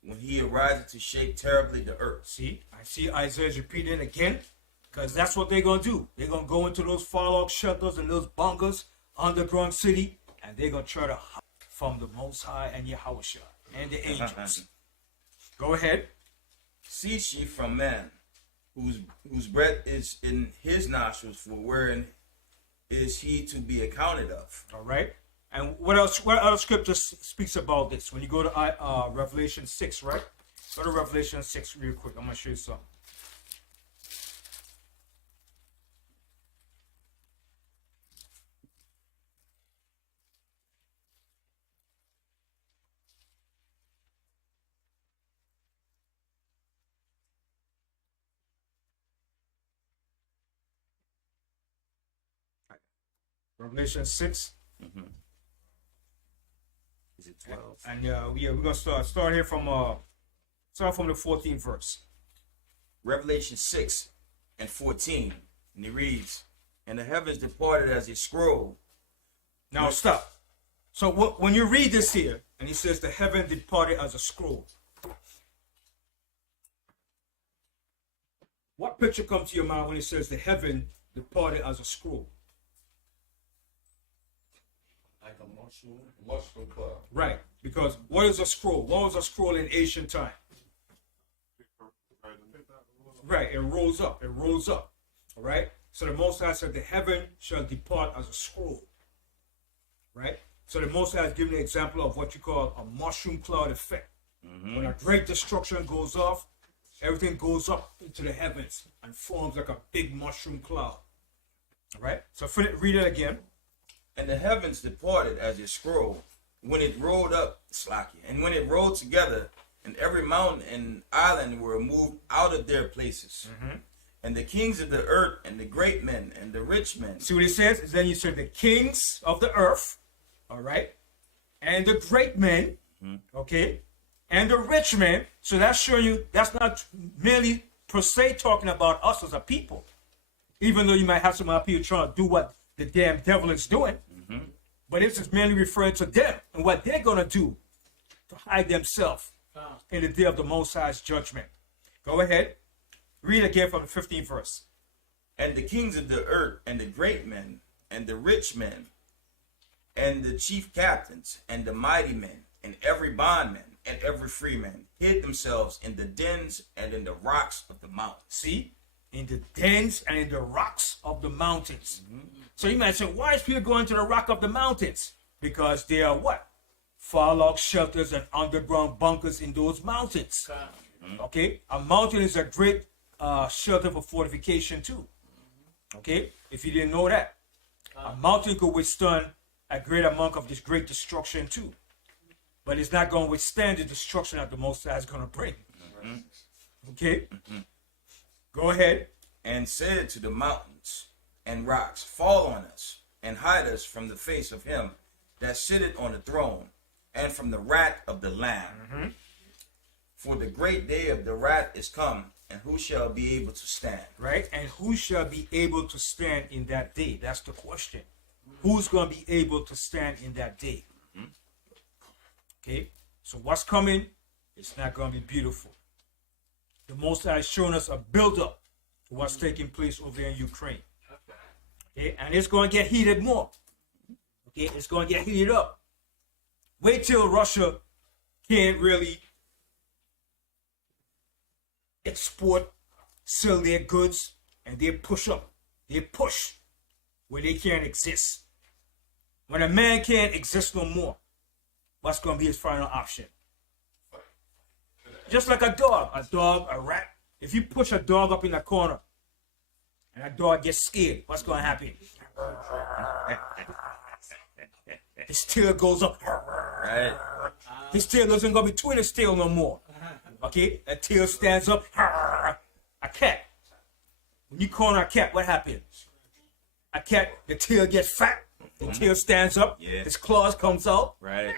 when he arises to shake terribly the earth. See, I see Isaiah's repeating it again, because that's what they're going to do. They're going to go into those fallout shelters and those bunkers, underground city, and they're going to try to hide from the Most High and Yahawashi and the angels. Go ahead. Cease ye from man, whose breath is in his nostrils, for wherein is he to be accounted of. All right. And what else? What other scripture speaks about this? When you go to Revelation 6, right? Go to Revelation 6 real quick. I'm going to show you something. Revelation 6. Is it 12? And we're gonna start here from the 14th verse. Revelation 6:14, and it reads, "And the heavens departed as a scroll." Now stop. So when you read this here, and he says the heaven departed as a scroll, what picture comes to your mind when it says the heaven departed as a scroll? Like a mushroom cloud. Right, because what is a scroll? What was a scroll in ancient time? Right, it rolls up. It rolls up. All right. So the Most High said, "The heaven shall depart as a scroll." Right. So the Most High is giving an example of what you call a mushroom cloud effect. When a great destruction goes off, everything goes up into the heavens and forms like a big mushroom cloud. All right. So read it again. And the heavens departed as a scroll, when it rolled up, and when it rolled together, and every mountain and island were moved out of their places. And the kings of the earth, and the great men, and the rich men. See what he says? Is then you said the kings of the earth, all right, and the great men, okay, and the rich men. So that's showing you that's not merely per se talking about us as a people, even though you might have some other people trying to do what the damn devil is doing. But this is mainly referring to them and what they're going to do to hide themselves in the day of the Most High's judgment. Go ahead. Read again from the 15th verse. And the kings of the earth, and the great men, and the rich men, and the chief captains, and the mighty men, and every bondman, and every freeman, hid themselves in the dens and in the rocks of the mountains. See? In the dens and in the rocks of of the mountains. So you might say, why is Peter going to the rock of the mountains? Because there are what? Fallout shelters and underground bunkers in those mountains. Okay? A mountain is a great shelter for fortification too. Okay? If you didn't know that. A mountain could withstand a great amount of this great destruction too. But it's not going to withstand the destruction that the Most High is going to bring. Okay? Go ahead. And said to the mountains and rocks, fall on us, and hide us from the face of him that sitteth on the throne, and from the wrath of the Lamb. For the great day of the wrath is come, and who shall be able to stand? Right? And who shall be able to stand in that day? That's the question. Who's going to be able to stand in that day? Okay? So what's coming? It's not going to be beautiful. The Most High is showing us a build-up to what's taking place over in Ukraine. Okay? And it's going to get heated more. Okay? It's going to get heated up. Wait till Russia can't really export, sell their goods, and they push up. They push where they can't exist. When a man can't exist no more, what's going to be his final option? Just like a dog, a rat. If you push a dog up in a corner and that dog gets scared, what's going to happen? His tail goes up. Right? His tail doesn't go between his tail no more. Okay? That tail stands up. A cat. When you corner a cat, what happens? A cat, the tail gets fat. The tail stands up. Yeah. His claws comes out. Right?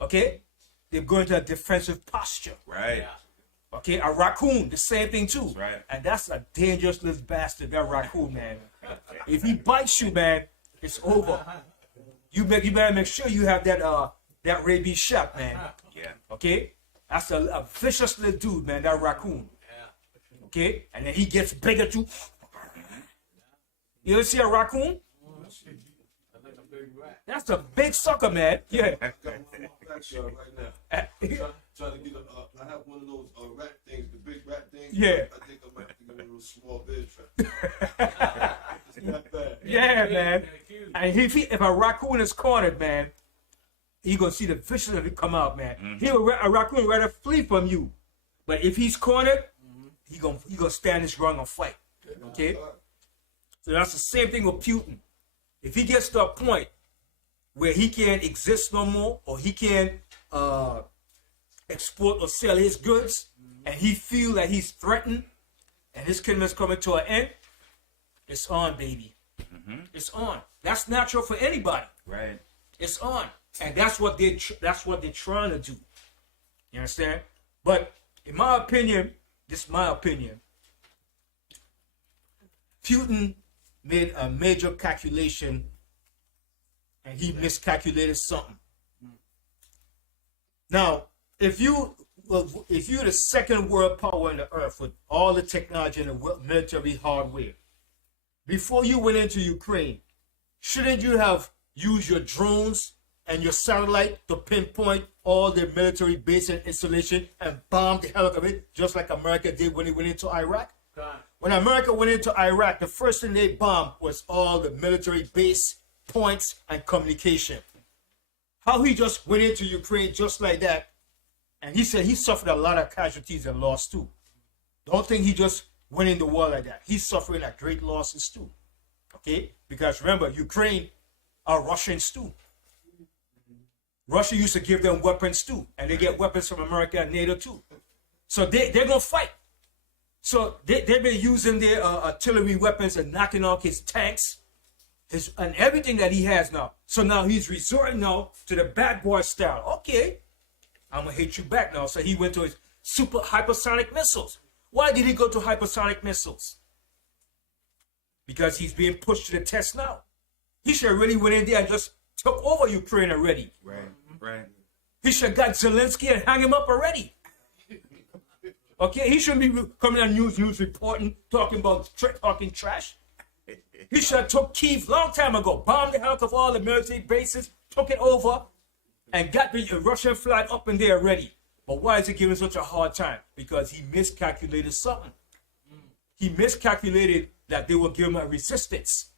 Okay? They go into a defensive posture. Right? Okay? A raccoon, the same thing too. Right. And that's a dangerous little bastard, that raccoon, man. If he bites you, man, it's over. You better make sure you have that rabies shot, man. Yeah. Okay? That's a vicious little dude, man, that raccoon. Okay? And then he gets bigger too. You ever see a raccoon? That's a big sucker, man. Yeah. I got one on my back shot right now. Trying to get I have one of those rat things, the big rat things. Yeah. I think I might have to get one of those small bed traps. It's not bad. Yeah, man. And if a raccoon is cornered, man, you're going to see the viciousness of it come out, man. A raccoon would rather flee from you. But if he's cornered, he gonna stand his ground and fight. Okay? So that's the same thing with Putin. If he gets to a point where he can't exist no more, or he can't export or sell his goods, and he feels that he's threatened, and his kingdom is coming to an end, it's on, baby. It's on. That's natural for anybody. Right? It's on, and that's what they're trying to do. You understand? But in my opinion, this is my opinion, Putin made a major calculation, and he miscalculated something. Now, if you're the second world power in the earth with all the technology and the military hardware, before you went into Ukraine, shouldn't you have used your drones and your satellite to pinpoint all the military base and installation and bomb the hell out of it, just like America did when it went into Iraq? When America went into Iraq, the first thing they bombed was all the military base points and communication. How he just went into Ukraine just like that, and he said he suffered a lot of casualties and loss too. Don't think he just went in the war like that. He's suffering like great losses too. Okay? Because remember, Ukraine are Russians too. Russia used to give them weapons too, and they get weapons from America and NATO too. So they're going to fight. So they've been using their artillery weapons and knocking off his tanks and everything that he has now. So now he's resorting now to the bad boy style. Okay, I'm going to hit you back now. So he went to his super hypersonic missiles. Why did he go to hypersonic missiles? Because he's being pushed to the test now. He should have really went in there and just took over Ukraine already. Right. He should have got Zelensky and hang him up already. Okay, he shouldn't be coming on news reporting, talking trash. He should have took Kyiv long time ago, bombed the hell out of all the military bases, took it over, and got the Russian flag up in there already. But why is he giving such a hard time? Because he miscalculated something. He miscalculated that they will give them a resistance.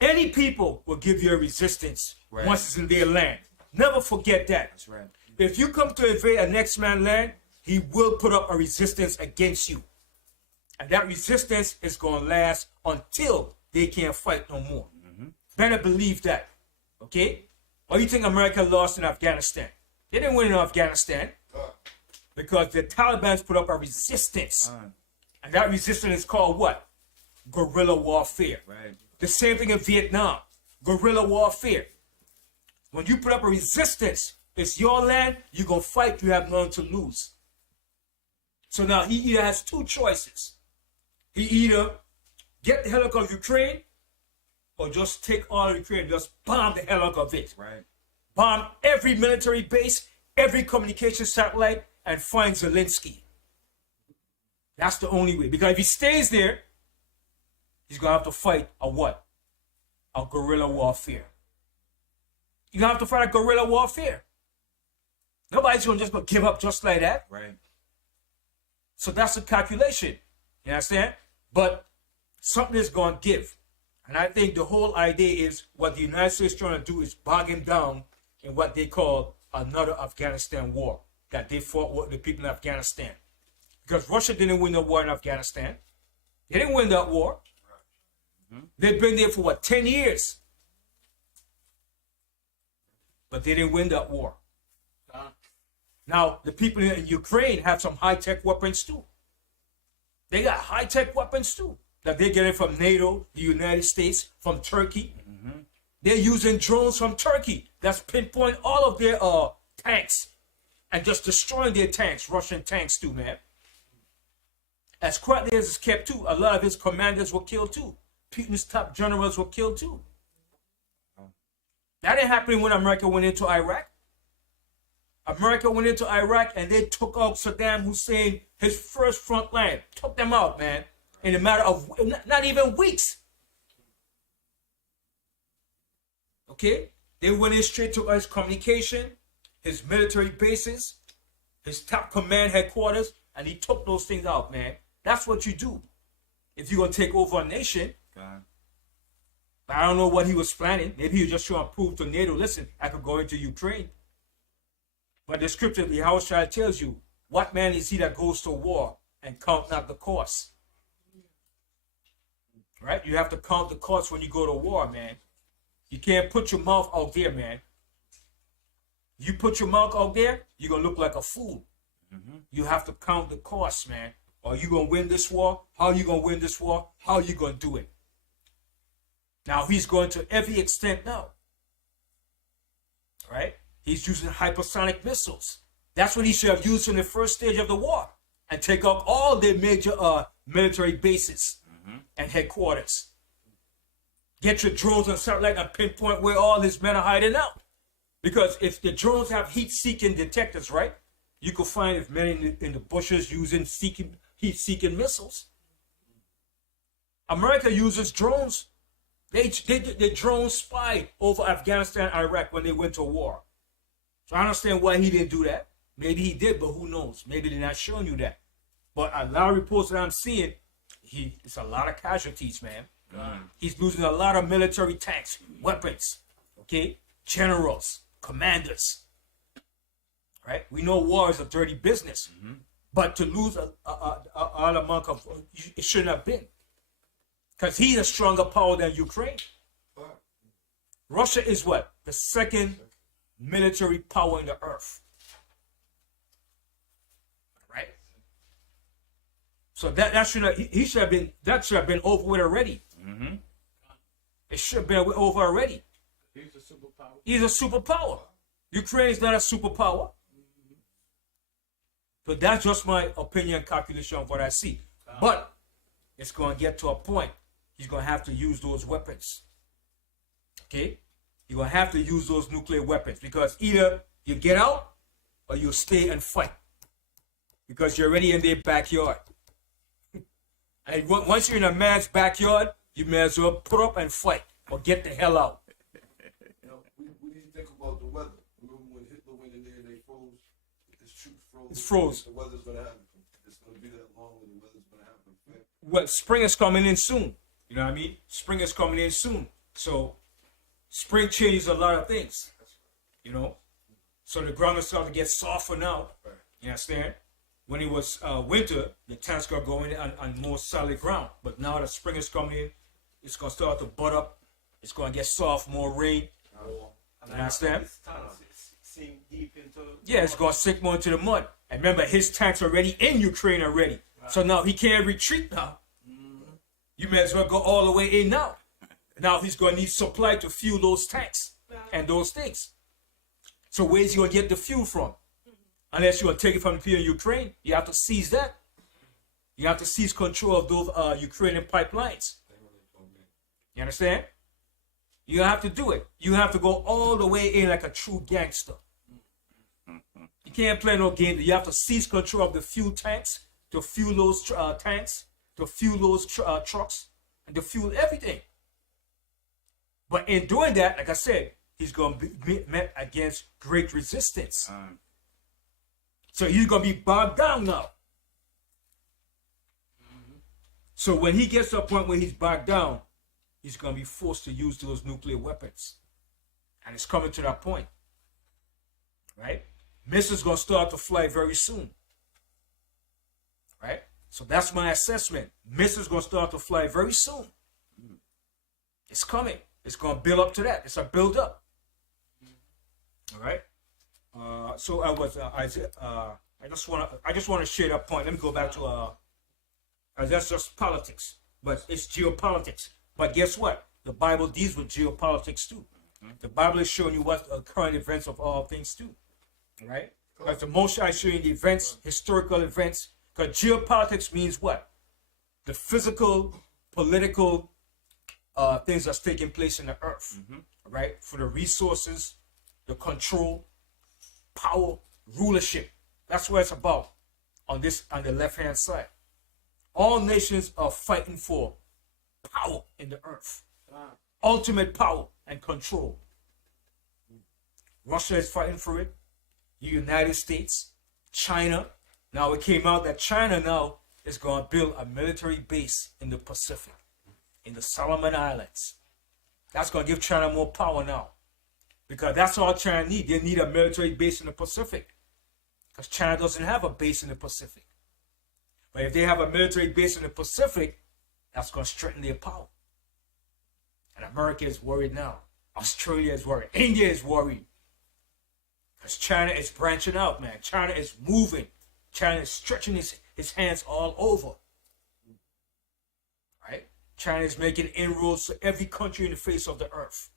Any people will give you a resistance once it's in their land. Never forget that. That's right. If you come to invade a next man's land, he will put up a resistance against you. And that resistance is going to last until they can't fight no more. Better believe that. Okay? Or you think America lost in Afghanistan? They didn't win in Afghanistan because the Taliban put up a resistance. And that resistance is called what? Guerrilla warfare. Right. The same thing in Vietnam. Guerrilla warfare. When you put up a resistance, it's your land, you're going to fight, you have nothing to lose. So now he either has two choices. He either get the hell out of Ukraine or just take all of Ukraine, just bomb the hell out of it. Right. Bomb every military base, every communication satellite, and find Zelensky. That's the only way. Because if he stays there, he's going to have to fight a what? A guerrilla warfare. You're going to have to fight a guerrilla warfare. Nobody's going to just give up just like that. Right. So that's a calculation. You understand? But something is going to give. And I think the whole idea is what the United States is trying to do is bog him down in what they call another Afghanistan war that they fought with the people in Afghanistan. Because Russia didn't win the war in Afghanistan. They didn't win that war. They've been there for what, 10 years? But they didn't win that war. Now, the people in Ukraine have some high-tech weapons too. They got high-tech weapons too that they're getting from NATO, the United States, from Turkey. They're using drones from Turkey that's pinpoint all of their tanks and just destroying their tanks, Russian tanks too, man. As quietly as it's kept too, a lot of his commanders were killed too. Putin's top generals were killed too. That didn't happen when America went into Iraq. America went into Iraq and they took out Saddam Hussein, his first front line. Took them out, man, in a matter of not even weeks. Okay? They went in straight to his communication, his military bases, his top command headquarters, and he took those things out, man. That's what you do if you're going to take over a nation. God. But I don't know what he was planning. Maybe he was just trying to prove to NATO, listen, I could go into Ukraine. But the scripture, the Yahawashi tells you, what man is he that goes to war and count not the cost? Right? You have to count the cost when you go to war, man. You can't put your mouth out there, man. You put your mouth out there, you're going to look like a fool. You have to count the cost, man. Are you going to win this war? How are you going to win this war? How are you going to do it? Now, he's going to every extent now. Right? He's using hypersonic missiles. That's what he should have used in the first stage of the war. And take out all their major military bases and headquarters. Get your drones and satellite and pinpoint where all his men are hiding out. Because if the drones have heat-seeking detectors, right? You could find if men in the bushes using heat-seeking missiles. America uses drones. They drone spy over Afghanistan, Iraq when they went to war. So I understand why he didn't do that. Maybe he did, but who knows? Maybe they're not showing you that. But a lot of reports that I'm seeing, it's a lot of casualties, man. He's losing a lot of military tanks, weapons, okay? Generals, commanders. Right? We know war is a dirty business. But to lose an amount of, it shouldn't have been. Because he's a stronger power than Ukraine. Russia is what? The second military power in the earth. Right? So that should have been over with already. It should have been over already. He's a superpower. He's a superpower. Ukraine is not a superpower. But that's just my opinion and calculation of what I see. But it's going to get to a point. He's going to have to use those weapons. Okay? You're going to have to use those nuclear weapons. Because either you get out or you stay and fight. Because you're already in their backyard. And once you're in a man's backyard, you may as well put up and fight or get the hell out. You know, we need to think about the weather. Remember when Hitler went in there and they froze? His troops froze. It's froze. The weather's going to happen. It's going to be that long when the weather's going to happen. well, spring is coming in soon. You know what I mean? Spring is coming in soon. So spring changes a lot of things. You know? So the ground is starting to get softer now. You understand? When it was winter, the tanks got going on more solid ground. But now that spring is coming in, it's going to start to butt up. It's going to get soft, more rain. You understand? Yeah, it's going to sink more into the mud. And remember, his tanks are already in Ukraine already. So now he can't retreat now. You may as well go all the way in now. Now he's going to need supply to fuel those tanks and those things. So where's he going to get the fuel from? Unless you're going to take it from the people in Ukraine, you have to seize that. You have to seize control of those Ukrainian pipelines. You understand? You have to do it. You have to go all the way in like a true gangster. You can't play no game. You have to seize control of the fuel tanks, to fuel those tanks, to fuel those trucks, and to fuel everything. But in doing that, like I said, he's going to be met against great resistance. So he's going to be bogged down now. So when he gets to a point where he's bogged down, he's going to be forced to use those nuclear weapons. And it's coming to that point. Right? Missiles going to start to fly very soon. Right? So that's my assessment. Missiles going to start to fly very soon. It's coming. It's going to build up to that. It's a build up. All right? So I was I just want to share that point. Let me go back to that's just politics, but it's geopolitics. But guess what? The Bible deals with geopolitics too. The Bible is showing you what the current events of all things too. Right? Because the Most High is showing you the events, historical events. Because geopolitics means what? The physical, political things that's taking place in the earth. Right? For the resources, the control, power, rulership. That's what it's about on the left-hand side. All nations are fighting for power in the earth. Ultimate power and control. Russia is fighting for it. The United States, China. Now it came out that China now is going to build a military base in the Pacific, in the Solomon Islands. That's going to give China more power now. Because that's all China needs. They need a military base in the Pacific. Because China doesn't have a base in the Pacific. But if they have a military base in the Pacific, that's going to strengthen their power. And America is worried now. Australia is worried. India is worried. Because China is branching out, man. China is moving. China is stretching his hands all over. Right? China is making inroads to every country in the face of the earth.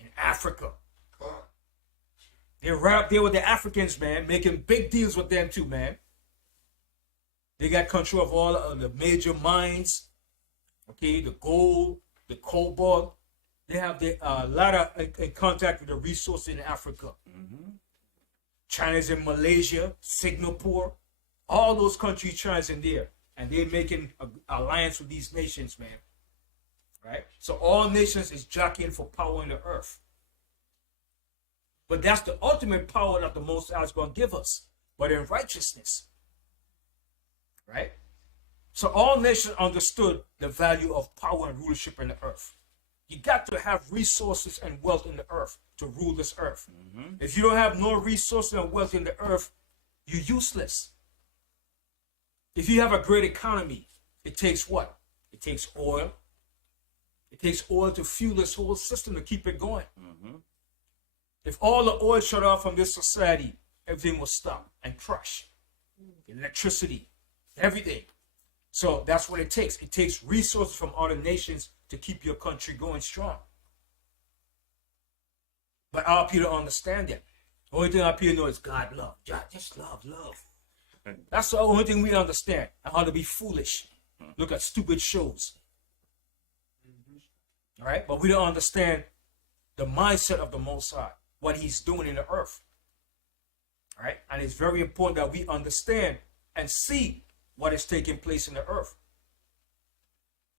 In Africa. They're right up there with the Africans, man, making big deals with them too, man. They got control of all of the major mines, okay, the gold, the cobalt. They have a lot of in contact with the resources in Africa. China's in Malaysia, Singapore, all those countries, China's in there. And they're making an alliance with these nations, man. Right? So all nations is jockeying for power in the earth. But that's the ultimate power that the Most High is going to give us. But in righteousness. Right? So all nations understood the value of power and rulership in the earth. You got to have resources and wealth in the earth to rule this earth. If you don't have no resources and wealth in the earth, you're useless. If you have a great economy, it takes what? It takes oil. It takes oil to fuel this whole system to keep it going. If all the oil shut off from this society, everything will stop and crush. Electricity, everything. So that's what it takes. It takes resources from other nations to keep your country going strong. But our people don't understand that. The only thing our people know is God love. Just love. That's the only thing we understand. And how to be foolish. Look at stupid shows. All right? But we don't understand the mindset of the Most High. What he's doing in the earth. All right? And it's very important that we understand and see what is taking place in the earth.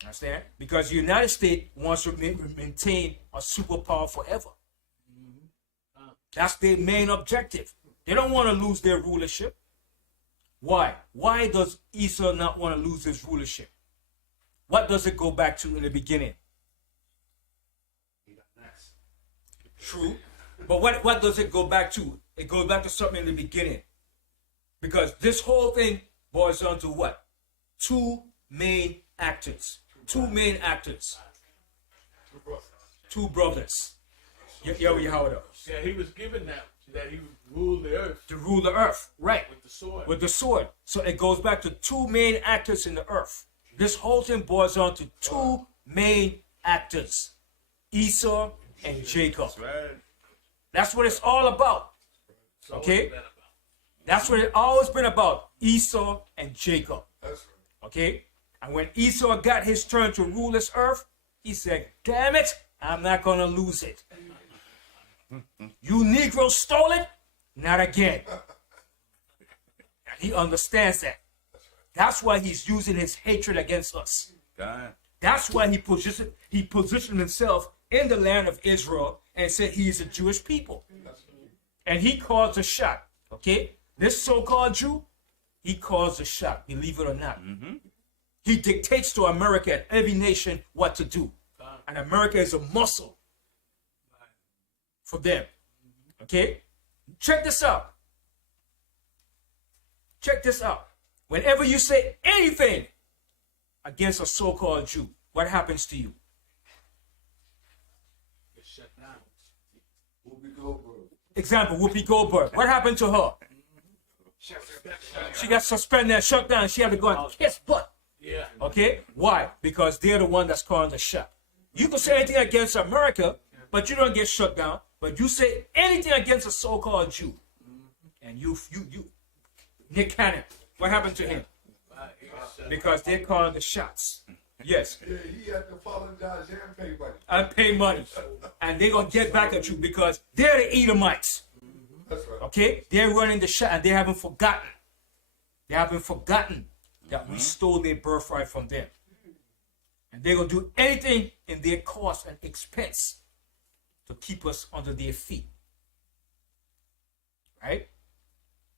Understand? Because the United States wants to maintain a superpower forever. That's their main objective. They don't want to lose their rulership. Why? Why does Esau not want to lose his rulership? What does it go back to in the beginning? True. But what does it go back to? It goes back to something in the beginning. Because this whole thing boils down to what? Two main actors. Two main actors. Two brothers. Yahawashi. Yeah, he was given that he would rule the earth. To rule the earth. Right. With the sword. With the sword. So it goes back to two main actors in the earth. This whole thing boils down to two main actors. Esau and Jacob. That's right. That's what it's all about. Okay? That's what it's always been about. Esau and Jacob. Okay? And when Esau got his turn to rule this earth, he said, damn it, I'm not going to lose it. You Negroes stole it? Not again. And he understands that. That's why he's using his hatred against us. God. That's why he positioned himself in the land of Israel and said he's a Jewish people. And he calls the shot. Okay? This so-called Jew, he calls the shot, believe it or not. He dictates to America and every nation what to do. And America is a muscle for them. Okay? Check this out. Check this out. Whenever you say anything against a so-called Jew, what happens to you? Get shut down. Whoopi Goldberg. Example, Whoopi Goldberg. What happened to her? She got suspended and shut down. She had to go and kiss butt. Yeah. Okay? Why? Because they're the one that's calling the shot. You can say anything against America, but you don't get shut down. But you say anything against a so-called Jew, and you, Nick Cannon, what happened to him? Because they're calling the shots. Yes. Yeah, he had to apologize and pay money. And pay money. And they're going to get back at you because they're the Edomites. That's right. Okay? They're running the shot and they haven't forgotten. They haven't forgotten that we stole their birthright from them. And they're going to do anything in their cost and expense to keep us under their feet. Right?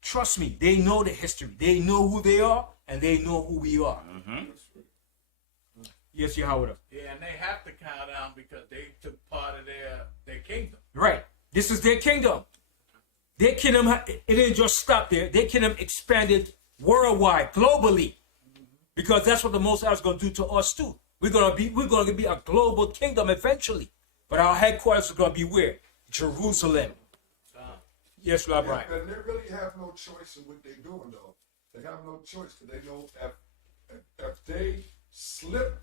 Trust me, they know the history. They know who they are and they know who we are. Yes, Yahawashi. Yeah, and they have to count down because they took part of their kingdom. Right. This is their kingdom. Their kingdom, it didn't just stop there. Their kingdom expanded worldwide, globally. Because that's what the Most High is going to do to us too. We're going to be a global kingdom eventually. But our headquarters is going to be where? Jerusalem. Yes, Rabbi. Yeah, and they really have no choice in what they're doing, though. They have no choice because they know if they slip,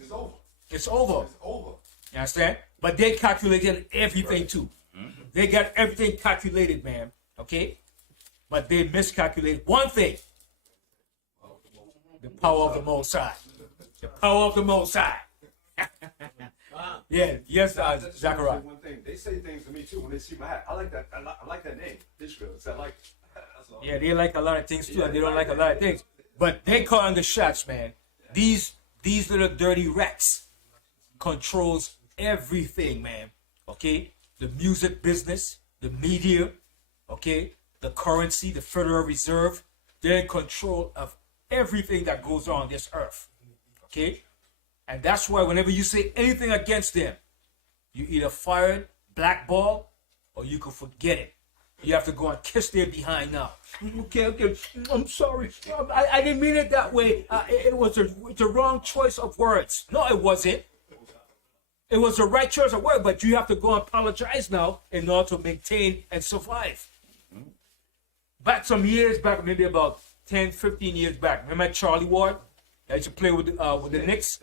it's over. It's over. It's over. You understand? But they calculated everything too. They got everything calculated, man. Okay? But they miscalculated one thing. The power of the Most High. The power of the Most High. Yeah, yes, Zachariah. One thing, they say things to me too when they see my hat. I like that. I like that name, Israel. So I like. That's all. Yeah, they like a lot of things too, and they don't like a lot of things. But they calling the shots, man. These little dirty rats controls everything, man. Okay? The music business, the media, okay? The currency, the Federal Reserve. They're in control of everything that goes on this earth. Okay? And that's why whenever you say anything against them, you either fired, blackball, or you can forget it. You have to go and kiss their behind now. Okay, I'm sorry. I didn't mean it that way. It was the wrong choice of words. No, it wasn't. It was the right choice of words, but you have to go and apologize now in order to maintain and survive. Back some years back, maybe about 10, 15 years back, remember Charlie Ward? That used to play with the Knicks?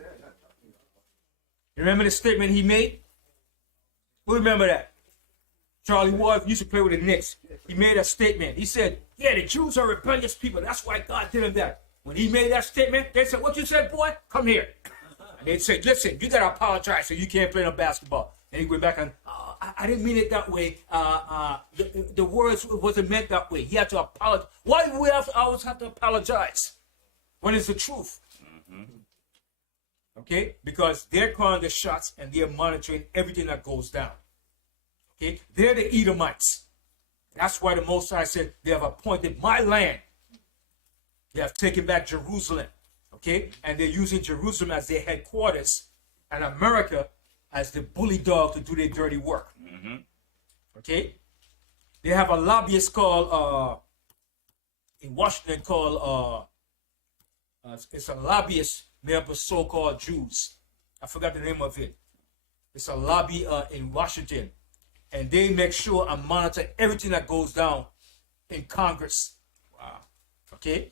You remember the statement he made? Who remember that? Charlie Ward used to play with the Knicks. He made a statement. He said, yeah, the Jews are rebellious people. That's why God did him that. When he made that statement, they said, what you said, boy? Come here. And they said, listen, you got to apologize so you can't play no basketball. And he went back and, I didn't mean it that way. The words wasn't meant that way. He had to apologize. Why do we always have to apologize when it's the truth? Okay? Because they're calling the shots and they're monitoring everything that goes down. Okay? They're the Edomites. That's why the Most High said they have appointed my land They have taken back Jerusalem, okay? And they're using Jerusalem as their headquarters and America as the bully dog to do their dirty work. Okay? They have a lobbyist called, in Washington called, it's a lobbyist made up of so-called Jews. I forgot the name of it. It's a lobby in Washington. And they make sure and monitor everything that goes down in Congress. Wow. Okay?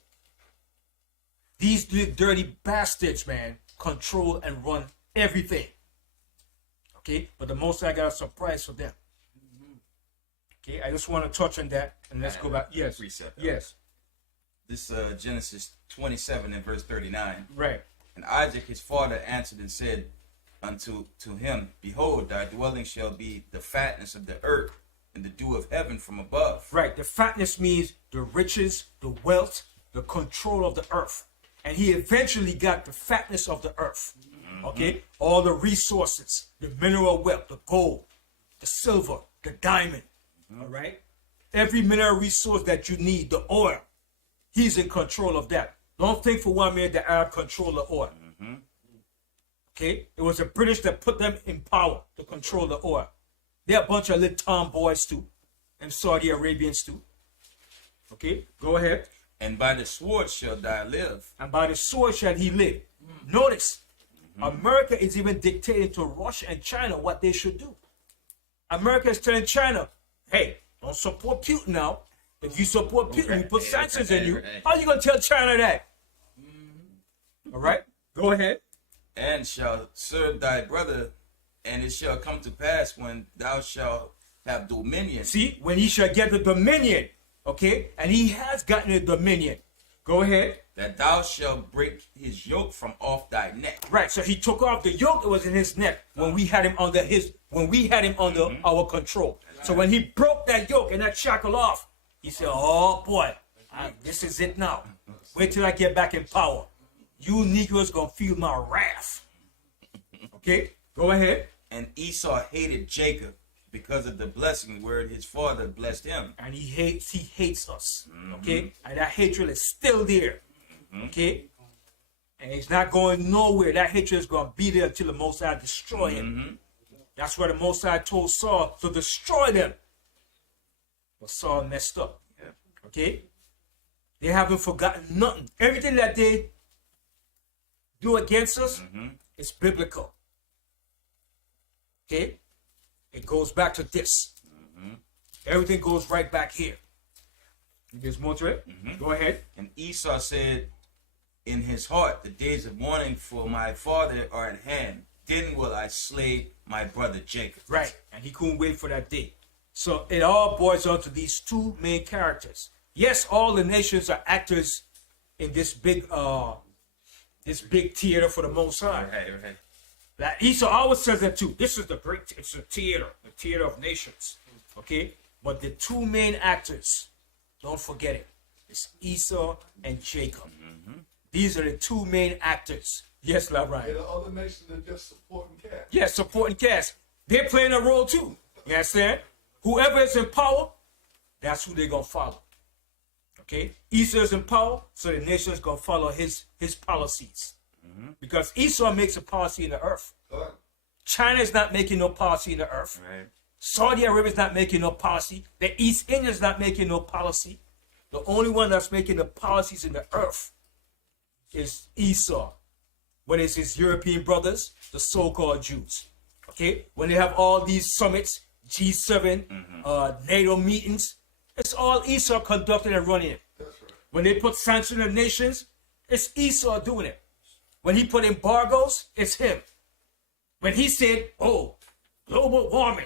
These dirty bastards, man, control and run everything. Okay? But the Most High got a surprise for them. Okay? I just want to touch on that. And let's go back. Yes. Reset. Yes. This Genesis 27 and verse 39. Right. And Isaac his father answered and said unto him, Behold, thy dwelling shall be the fatness of the earth and the dew of heaven from above. Right. The fatness means the riches, the wealth, the control of the earth. And he eventually got the fatness of the earth. Okay? All the resources, the mineral wealth, the gold, the silver, the diamond. All right? Every mineral resource that you need, the oil, he's in control of that. Don't think for 1 minute that Arab control the oil. Okay? It was the British that put them in power to control the oil. They're a bunch of little tomboys too. And Saudi Arabians too. Okay? Go ahead. And by the sword shall thou live. And by the sword shall he live. Notice, America is even dictating to Russia and China what they should do. America is telling China, hey, don't support Putin now. If you support Putin, we put sanctions on you. How are you going to tell China that? All right? Go ahead. And shall serve thy brother, and it shall come to pass when thou shalt have dominion. See, when he shall get the dominion, okay? And he has gotten the dominion. Go ahead. That thou shalt break his yoke from off thy neck. Right, so he took off the yoke that was in his neck when we had him under our control. So when he broke that yoke and that shackle off, he said, oh boy, this is it now. Wait till I get back in power. You Negroes gonna feel my wrath. Okay, go ahead. And Esau hated Jacob because of the blessing where his father blessed him. And he hates us. Okay, and that hatred is still there. Okay, and it's not going nowhere. That hatred is gonna be there until the Most High destroy him. That's why the Most High told Saul to destroy them. But Saul messed up. Okay, they haven't forgotten nothing. Everything that they do against us is biblical. Okay? It goes back to this. Everything goes right back here. There's more to it? Go ahead. And Esau said in his heart, the days of mourning for my father are at hand. Then will I slay my brother Jacob. Right. And he couldn't wait for that day. So it all boils down to these two main characters. Yes, all the nations are actors in this big theater for the Most High. Right. That Esau always says that too. This is it's a theater, the theater of nations. Okay? But the two main actors, don't forget it, it's Esau and Jacob. These are the two main actors. Yes, And right. the other nations are just supporting cash. Yes, supporting cast. They're playing a role too. You understand? Whoever is in power, that's who they're going to follow. Okay? Esau is in power, so the nation is going to follow his policies. Because Esau makes a policy in the earth. China is not making no policy in the earth. Right. Saudi Arabia is not making no policy. The East Indians is not making no policy. The only one that's making the policies in the earth is Esau. When it's his European brothers, the so-called Jews. Okay? When they have all these summits, G7, NATO meetings, it's all Esau conducting and running it. That's right. When they put sanctions on nations, it's Esau doing it. When he put embargoes, it's him. When he said, oh, global warming,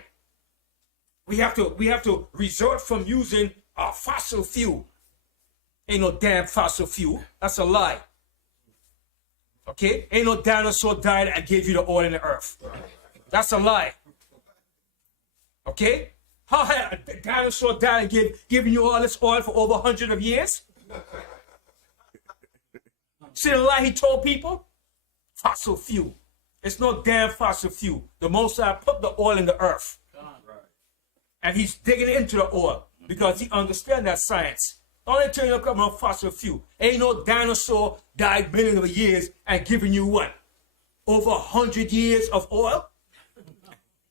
we have to resort from using fossil fuel. Ain't no damn fossil fuel. That's a lie. Okay? Ain't no dinosaur died and gave you the oil in the earth. That's a lie. Okay? How had a dinosaur died and giving you all this oil for over 100 of years? See the lie he told people? Fossil fuel. It's no damn fossil fuel. The Most High put the oil in the earth. And he's digging into the oil because he understands that science. Only thing you come on fossil fuel. Ain't no dinosaur died millions of years and giving you what? Over 100 years of oil?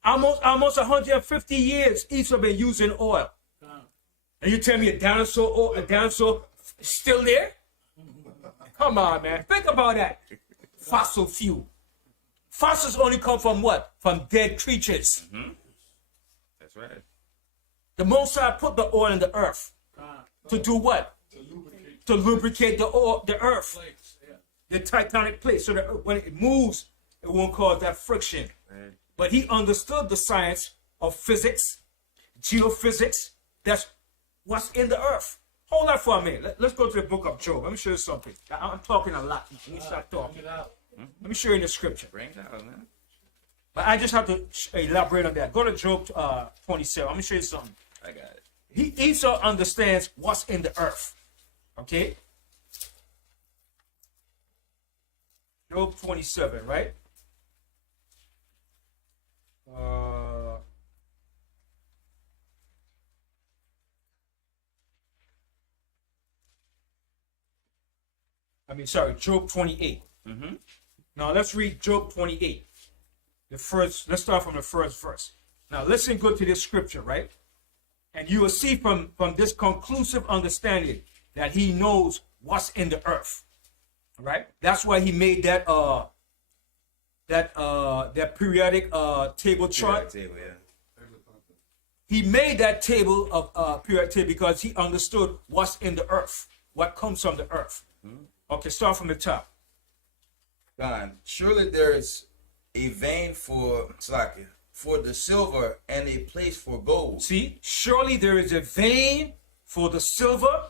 Almost 150 years each have been using oil. And you tell me a dinosaur is still there? Come on, man. Think about that. Fossil fuel. Fossils only come from what? From dead creatures. That's right. The Most High put the oil in the earth. To do what? To lubricate the earth. The tectonic plate. So that when it moves, it won't cause that friction. Right. But he understood the science of physics, geophysics. That's what's in the earth. Hold that for a minute. Let's go to the book of Job. Let me show you something. I'm talking a lot. Let me stop talking. Let me show you the scripture. Bring it out, man. But I just have to elaborate on that. Go to Job 27. Let me show you something. I got it. Esau understands what's in the earth. Okay? Job 27, right? Job 28. Now let's read Job 28. Let's start from the first verse. Now listen good to this scripture, right? And you will see from this conclusive understanding that he knows what's in the earth. Right? That's why he made that periodic table chart. Table, yeah. He made that table of periodic table because he understood what's in the earth, what comes from the earth. Okay, start from the top. God, surely there is a vein for the silver and a place for gold. See, surely there is a vein for the silver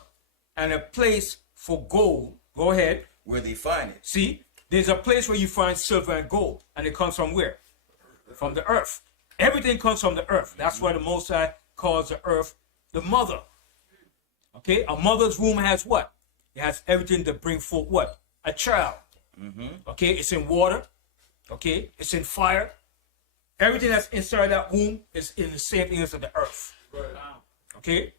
and a place for gold. Go ahead. Where they find it. See, there's a place where you find silver and gold, and it comes from where? From the earth. Everything comes from the earth. That's why the Most High calls the earth the mother. Okay, a mother's womb has what? It has everything to bring forth what? A child. Okay, it's in water. Okay, it's in fire. Everything that's inside that womb is in the same thing as the earth. Right. Okay,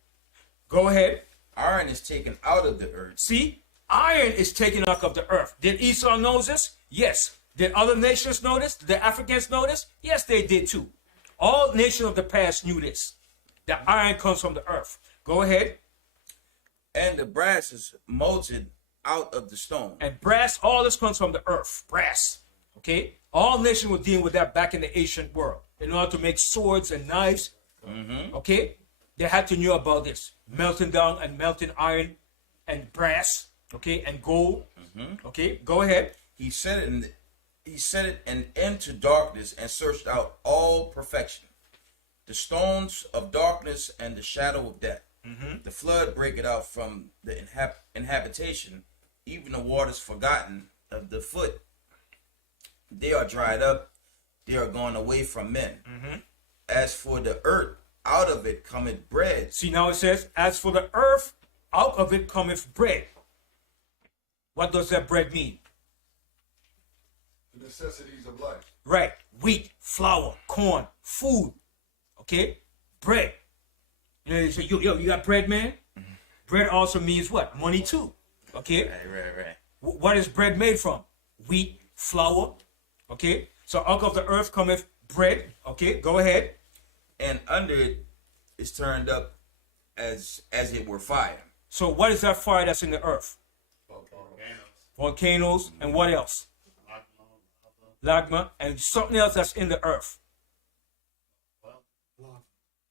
go ahead. Iron is taken out of the earth. See, iron is taken out of the earth. Did Esau know this? Yes. Did other nations know this? Did the Africans know this? Yes, they did too. All nations of the past knew this. The iron comes from the earth. Go ahead. And the brass is melted out of the stone. And brass, all this comes from the earth. Brass. Okay? All nations were dealing with that back in the ancient world. In order to make swords and knives, okay? They had to know about this. Melting down and melting iron and brass, okay? And gold. Okay? Go ahead. He set it an end to darkness and searched out all perfection. The stones of darkness and the shadow of death. The flood break it out from the inhabitation, even the waters forgotten of the foot. They are dried up, they are gone away from men. As for the earth, out of it cometh bread. See, now it says, as for the earth, out of it cometh bread. What does that bread mean? The necessities of life. Right. Wheat, flour, corn, food. Okay? Bread. You know, you say, yo, you got bread, man? Bread also means what? Money too. Okay? Right. What is bread made from? Wheat, flour. Okay? So out of the earth cometh bread. Okay? Go ahead. And under it is turned up as it were fire. So what is that fire that's in the earth? Volcanoes. And what else? Lagma. And something else that's in the earth.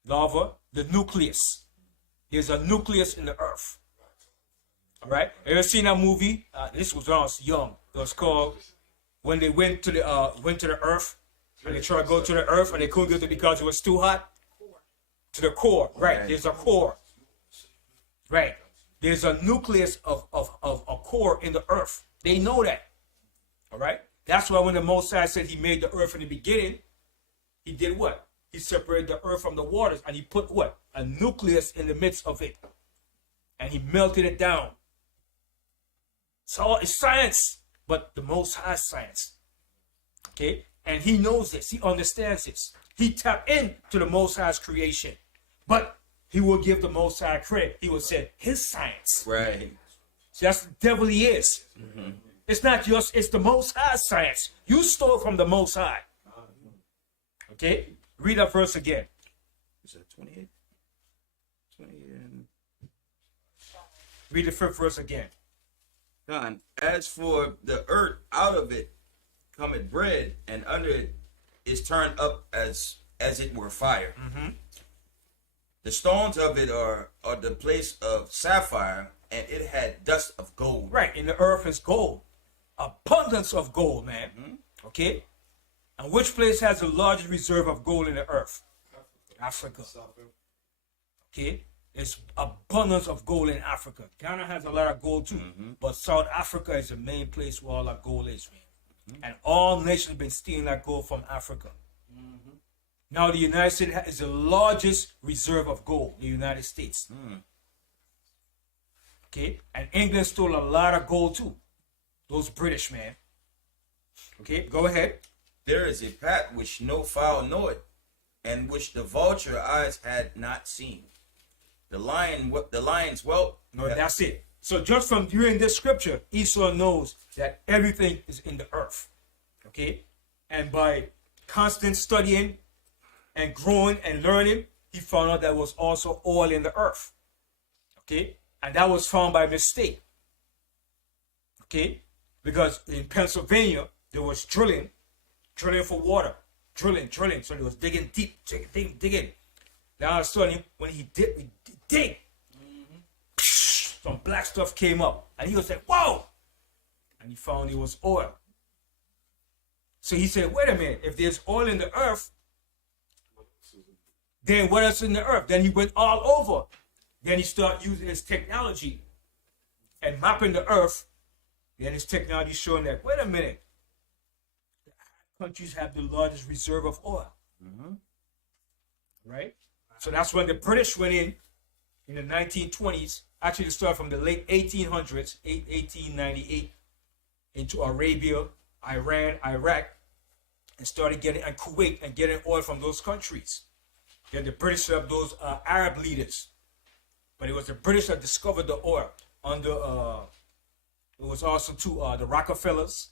Lava. The nucleus. There's a nucleus in the earth. All right. Ever seen that movie? This was when I was young. It was called when they went to the earth and they tried to go to the earth and they couldn't get it because it was too hot. To the core. Right. There's a core. Right. There's a nucleus of a core in the earth. They know that. All right. That's why when the Most High said he made the earth in the beginning, he did what? He separated the earth from the waters and he put what? A nucleus in the midst of it. And he melted it down. So it's science, but the Most High science. Okay? And he knows this. He understands this. He tapped into the Most High's creation. But he will give the Most High credit. He will say his science. Right. See, that's the devil he is. It's not yours, it's the Most High science. You stole from the Most High. Okay? Read that verse again. Is that 28? 28. Read the fifth verse again. Done. As for the earth, out of it cometh bread, and under it is turned up as it were fire. The stones of it are the place of sapphire, and it had dust of gold. Right, in the earth is gold. Abundance of gold, man. Okay? And which place has the largest reserve of gold in the earth? Africa. Okay? There's abundance of gold in Africa. Ghana has a lot of gold too. But South Africa is the main place where all that gold is, man. And all nations have been stealing that gold from Africa. Now the United States is the largest reserve of gold, the United States. Okay? And England stole a lot of gold too. Those British, man. Okay, go ahead. There is a path which no fowl knoweth, and which the vulture eyes had not seen. The lion's whelp. No, that's it. So just from viewing this scripture, Esau knows that everything is in the earth. Okay? And by constant studying and growing and learning, he found out there was also oil in the earth. Okay? And that was found by mistake. Okay? Because in Pennsylvania, there was drilling for water. Drilling. So he was digging deep, digging. Now all of a sudden, when he dig, some black stuff came up. And he was like, whoa! And he found it was oil. So he said, wait a minute, if there's oil in the earth, then what else in the earth? Then he went all over. Then he started using his technology and mapping the earth. Then his technology showing that, wait a minute, the countries have the largest reserve of oil. Right? So that's when the British went in the 1920s. Actually, it started from the late 1800s, 1898, into Arabia, Iran, Iraq, and started getting, and Kuwait, and getting oil from those countries. Then the British set up those Arab leaders. But it was the British that discovered the oil under, it was also the Rockefellers.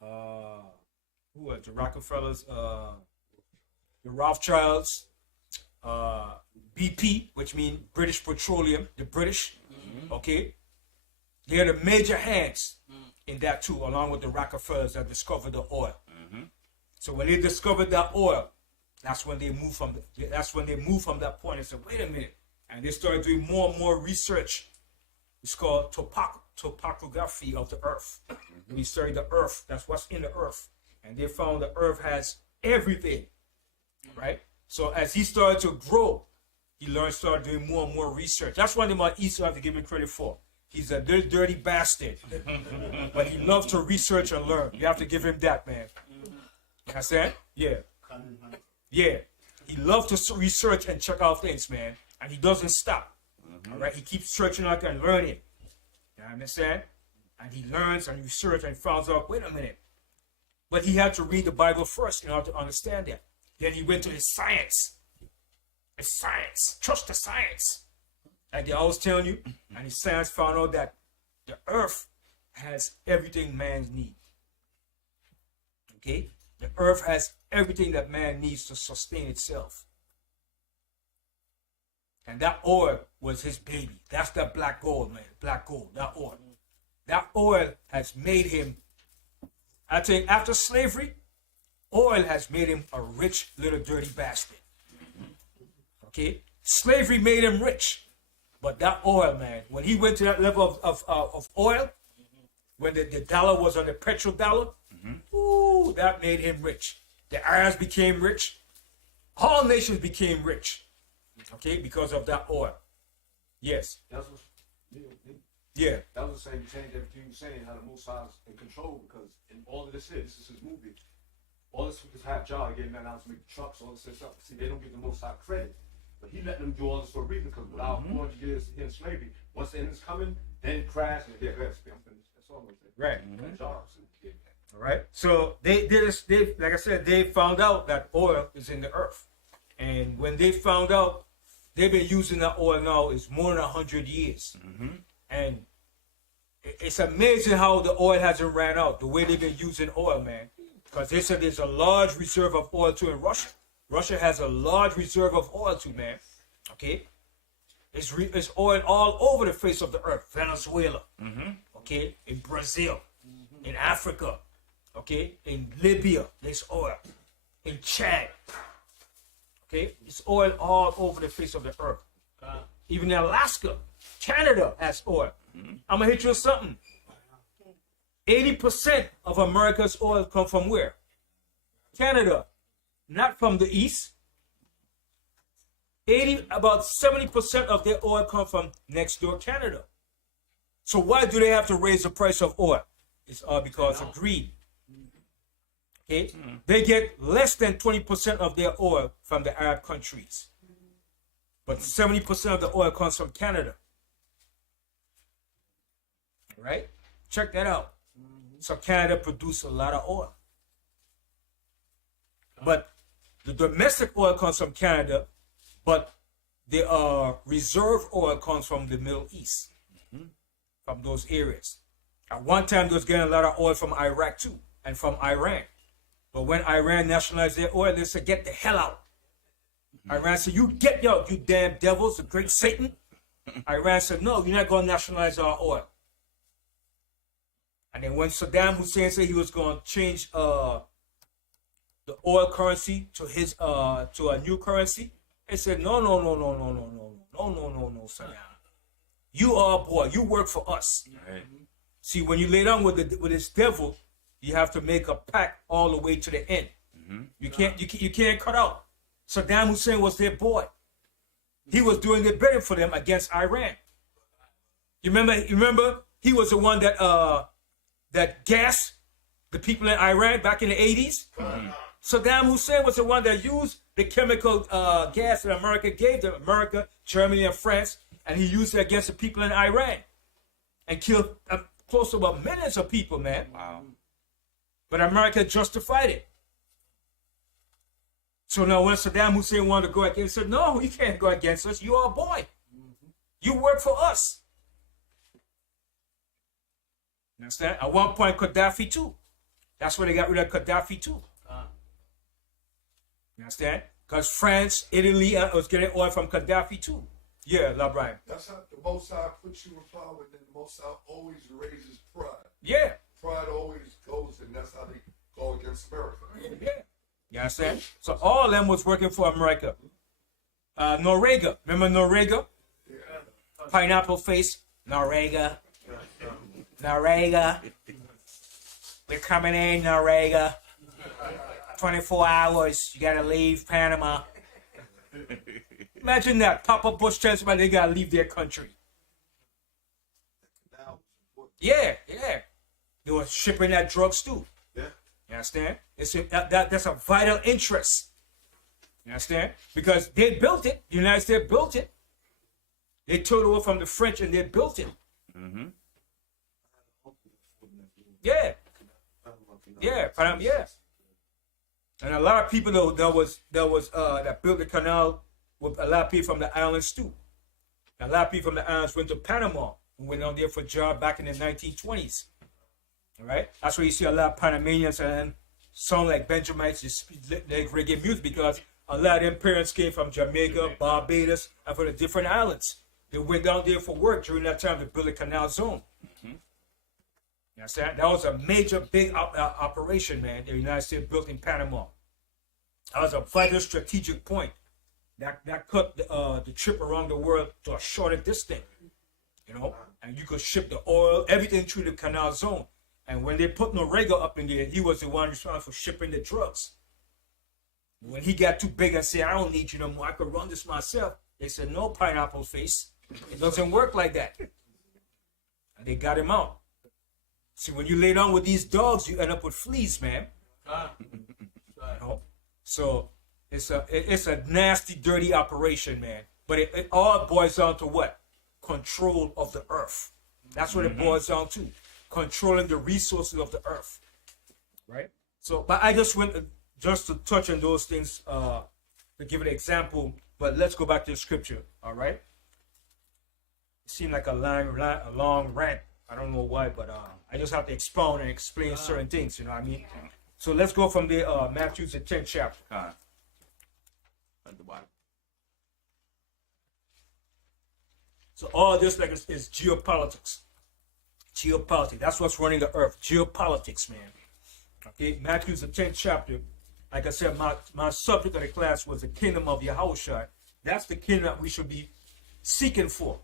Who was the Rockefellers? The Rothschilds. BP, which means British Petroleum, the British. Okay? They're the major hands in that too, along with the Rockefellers that discovered the oil. So when they discovered that oil, that's when they moved from that point and said, wait a minute. And they started doing more and more research. It's called topography of the earth. We study the earth, that's what's in the earth. And they found the earth has everything. Right? So as he started to grow, he started doing more and more research. That's one thing about Esau I have to give him credit for. He's a dirty bastard. But he loves to research and learn. You have to give him that, man. You understand? Yeah. Yeah. He loves to research and check out things, man. And he doesn't stop. All right? He keeps searching out and learning. You understand? And he learns and researches and finds out, wait a minute. But he had to read the Bible first in order to understand that. Then he went to his science. His science. Trust the science. Like they always telling you. And his science found out that the earth has everything man needs. Okay? The earth has everything that man needs to sustain itself. And that oil was his baby. That's that black gold, man. Black gold, that oil. That oil has made him, I think after slavery, oil has made him a rich little dirty bastard. Okay? Slavery made him rich. But that oil, man, when he went to that level of oil, when the dollar was on the petrodollar, ooh, that made him rich. The Arabs became rich. All nations became rich. Okay? Because of that oil. Yes. That's what, Yeah. that was the same. You changed everything you were saying, how the Most High is in control, because in all of this is his movie. All this half job getting that out to make trucks, all this stuff. See, they don't give the Most High credit. But he let them do all this for a reason, because without 400 years in slavery, once the end is coming, then crash and get rest. I'm finished. That's all I'm saying. Right. Jobs. Yeah. All right. So they like I said, they found out that oil is in the earth. And when they found out they've been using that oil now is more than 100 years. And it's amazing how the oil hasn't ran out, the way they've been using oil, man. Because they said there's a large reserve of oil too in Russia. Russia has a large reserve of oil too, man. Okay? It's oil all over the face of the earth. Venezuela, okay? In Brazil, in Africa, okay? In Libya, there's oil. In Chad, okay? It's oil all over the face of the earth. Even in Alaska, Canada has oil. I'm gonna hit you with something. 80% of America's oil come from where? Canada, not from the east. About 70% of their oil come from next door Canada. So why do they have to raise the price of oil? It's all because of greed. Okay, they get less than 20% of their oil from the Arab countries, but 70% of the oil comes from Canada. Right? Check that out. So Canada produces a lot of oil. But the domestic oil comes from Canada, but the reserve oil comes from the Middle East, from those areas. At one time, they was getting a lot of oil from Iraq too, and from Iran. But when Iran nationalized their oil, they said, get the hell out. Iran said, you get out, you damn devils, the great Satan. Iran said, no, you're not going to nationalize our oil. And then when Saddam Hussein said he was going to change the oil currency to his to a new currency, they said, no, Saddam. You are a boy. You work for us. Right. See, when you lay down with this devil, you have to make a pact all the way to the end. You can't cut out. Saddam Hussein was their boy. He was doing the bidding for them against Iran. You remember? He was the one that gassed the people in Iran back in the 80s. Saddam Hussein was the one that used the chemical gas that America gave them, America, Germany, and France, and he used it against the people in Iran and killed close to about millions of people, man. Wow. But America justified it. So now when Saddam Hussein wanted to go against, he said, no, you can't go against us. You are a boy. You work for us. You understand? At one point, Gaddafi too. That's when they got rid of Gaddafi too. You understand? Because France, Italy was getting oil from Gaddafi too. Yeah, La Brian. That's how the Most High puts you in power, and then the Most High always raises pride. Yeah. Pride always goes, and that's how they go against America. Yeah. You understand? So all of them was working for America. Noriega. Remember Noriega? Yeah. Pineapple face. Noriega. Noriega. We're coming in, Noriega. 24 hours. You gotta leave Panama. Imagine that. Papa Bush tells somebody they gotta leave their country. Yeah. They were shipping that drugs too. Yeah. You understand? That's a vital interest. You understand? Because they built it. The United States built it. They took it over from the French and they built it. Yeah. And a lot of people that built the canal with a lot of people from the islands too. A lot of people from the islands went to Panama and went down there for a job back in the 1920s. All right, that's where you see a lot of Panamanians and sound like Benjamites just like reggae music because a lot of their parents came from Jamaica, Barbados, and from the different islands. They went down there for work during that time to build a canal zone. You understand? That was a major, big operation, man. The United States built in Panama. That was a vital strategic point. That cut the trip around the world to a shorter distance. You know, and you could ship the oil, everything through the canal zone. And when they put Noriega up in there, he was the one responsible for shipping the drugs. When he got too big and said, I don't need you no more, I could run this myself. They said, no, pineapple face. It doesn't work like that. And they got him out. See, when you lay down with these dogs, you end up with fleas, man. You know? So it's a nasty, dirty operation, man. But it all boils down to what? Control of the earth. That's what it boils down to. Controlling the resources of the earth. Right? So, but I just went just to touch on those things to give an example But let's go back to the scripture. All right. It seemed like a long rant. I don't know why, but I just have to expound and explain certain things. You know what I mean? So let's go from the Matthew the 10th chapter. At the bottom. So all this like is geopolitics. Geopolitics. That's what's running the earth. Geopolitics, man. Okay, Matthew the 10th chapter. Like I said, my subject of the class was the kingdom of Yahawashi. That's the kingdom that we should be seeking for.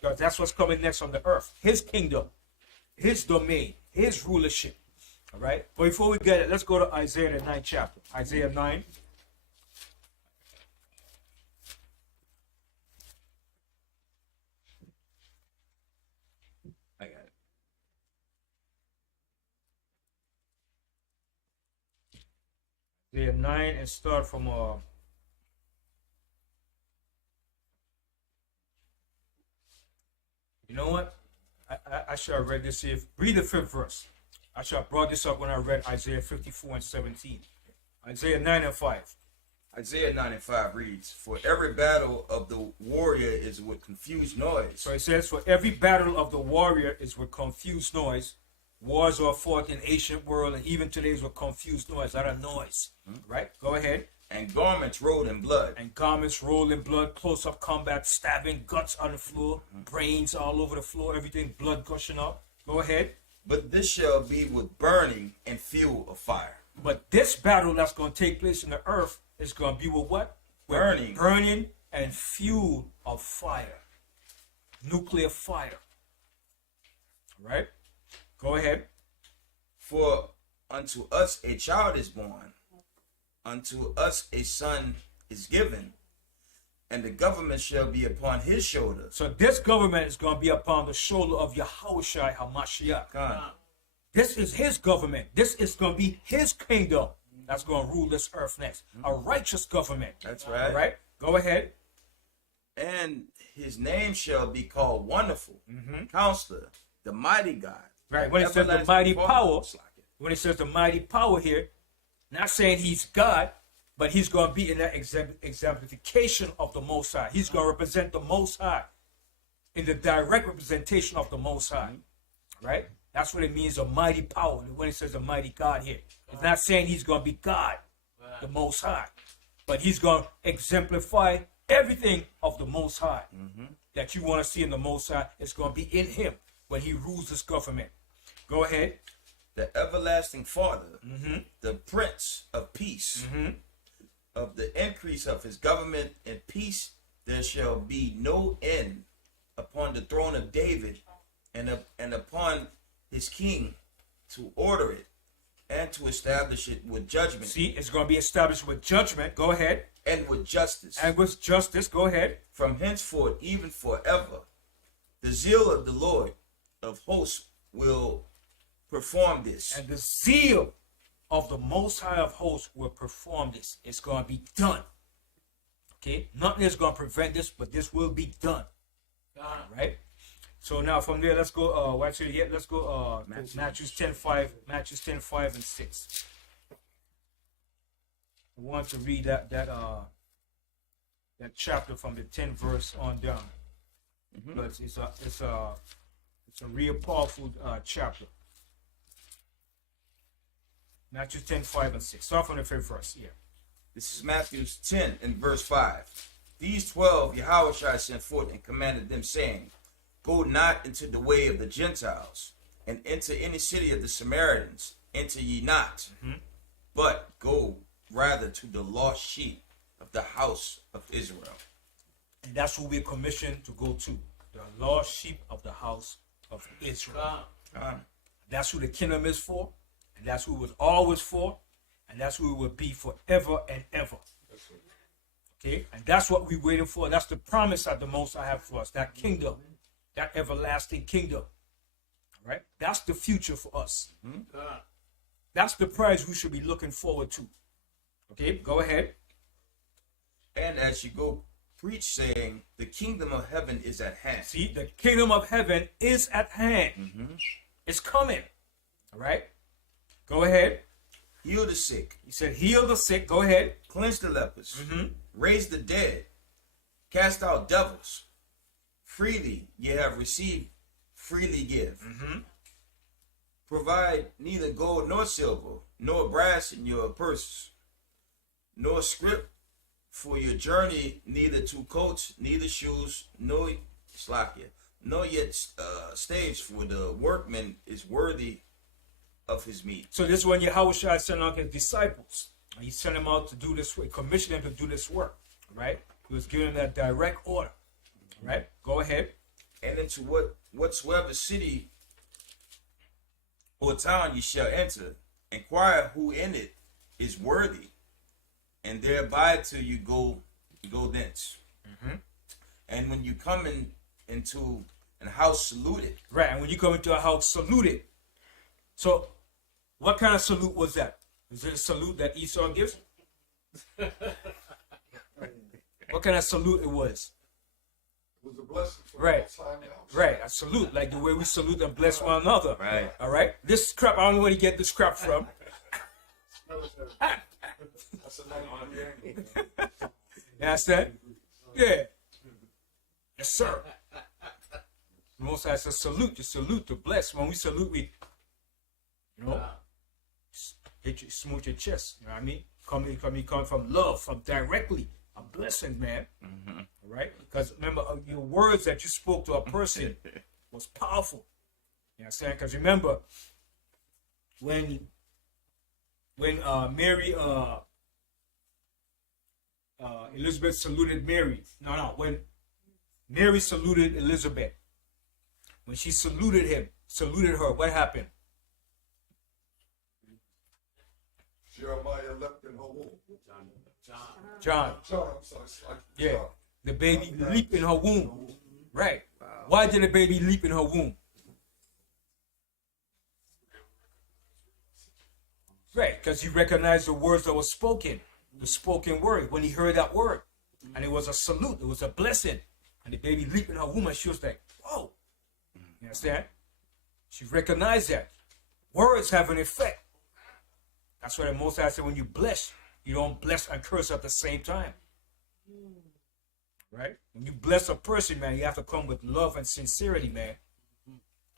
Because that's what's coming next on the earth. His kingdom, his domain, his rulership. All right? But before we get it, let's go to Isaiah the 9th chapter. Isaiah 9. I got it. Isaiah 9 and start from you know what? I should have read this here. Read the 5th verse. I should have brought this up when I read Isaiah 54 and 17. Isaiah 9 and 5. Isaiah 9 and 5 reads, "For every battle of the warrior is with confused noise." So it says, for every battle of the warrior is with confused noise. Wars are fought in ancient world, and even today is with confused noise. That a noise. Right? Go ahead. And garments rolled in blood. And garments rolled in blood, close-up combat, stabbing, guts on the floor, brains all over the floor, everything, blood gushing up. Go ahead. But this shall be with burning and fuel of fire. But this battle that's going to take place in the earth is going to be with what? With Burning. Burning and fuel of fire. Nuclear fire. All right? Go ahead. For unto us a child is born, unto us a son is given, and the government shall be upon his shoulders. So this government is going to be upon the shoulder of Yahawashi HaMashiach. God. This is his government. This is going to be his kingdom that's going to rule this earth next. A righteous government. That's right. All right? Go ahead. And his name shall be called Wonderful, Counselor, the Mighty God. Right. When it says the Everlasting mighty Father. power, when it says the mighty power here, not saying he's God, but he's going to be in that exemplification of the Most High. He's going to represent the Most High in the direct representation of the Most High. Right? That's what it means, a mighty power. When it says a mighty God here, it's not saying he's going to be God, the Most High, but he's going to exemplify everything of the Most High that you want to see in the Most High. It's going to be in him when he rules this government. Go ahead. The everlasting Father, the Prince of Peace, of the increase of his government and peace, there shall be no end upon the throne of David and upon his king, to order it and to establish it with judgment. See, it's going to be established with judgment. Go ahead. And with justice. And with justice. Go ahead. From henceforth, even forever, the zeal of the Lord of hosts will perform this. And the zeal of the Most High of hosts will perform this. It's going to be done. Okay? Nothing is going to prevent this, but this will be done. All right? So now from there, let's go, let's go Matthew 10:5, Matthew 10:5 and 6. I want to read that chapter from the 10th verse on down. But it's a real powerful chapter. Matthew 10:5 and 6. Start from the 5th verse. Yeah. This is Matthew 10 and verse 5. These 12 Yahawashi sent forth and commanded them, saying, Go not into the way of the Gentiles, and into any city of the Samaritans, enter ye not, but go rather to the lost sheep of the house of Israel. And that's who we're commissioned to go to. The lost sheep of the house of Israel. That's who the kingdom is for, and that's who it was always for, and that's who it will be forever and ever. Okay? And that's what we're waiting for. That's the promise that the Most High have for us. That kingdom. That everlasting kingdom. All right? That's the future for us. That's the prize we should be looking forward to. Okay? Go ahead. And as you go, preach, saying, the kingdom of heaven is at hand. See, the kingdom of heaven is at hand. It's coming. All right? Go ahead. Heal the sick. He said, heal the sick. Go ahead. Cleanse the lepers. Raise the dead. Cast out devils. Freely ye have received, freely give. Provide neither gold nor silver, nor brass in your purses, nor scrip for your journey, neither two coats, neither shoes, nor nor yet staves, for the workman is worthy of his meat. So this is when Yahawashi sent out his disciples. He sent them out to do this work, commissioned them to do this work, right? He was giving them that direct order, right? Go ahead. And into whatsoever city or town ye shall enter, inquire who in it is worthy, and there abide till you go thence. And when you come into an house, salute it. Right, and when you come into a house, salute it. So, what kind of salute was that? Is it a salute that Esau gives? What kind of salute it was? It was a blessing for Right. the Most High now. Right, a salute, like the way we salute and bless one another. Right. All right? This crap, I don't know where you get this crap from. That's a nice You understand? Yeah. Yes, sir. The Most High says salute, you salute to bless. When we salute, we, hit you, smooth your chest. You know what I mean? Come from love, from directly. A blessing, man. All right? Because remember, your words that you spoke to a person was powerful. You know what I'm saying? Because remember, when Mary, Elizabeth saluted Mary. When Mary saluted Elizabeth, when she saluted her, what happened? Jeremiah leapt in her womb. John. I'm sorry. Yeah. John. The baby leaped in her womb. Right. Why did the baby leap in her womb? Right, because he recognized the words that were spoken, the spoken word, when he heard that word. And it was a salute, it was a blessing. And the baby leaped in her womb and she was like, whoa. You understand? She recognized that. Words have an effect. That's why the Most High said when you bless, you don't bless and curse at the same time. Right? When you bless a person, man, you have to come with love and sincerity, man.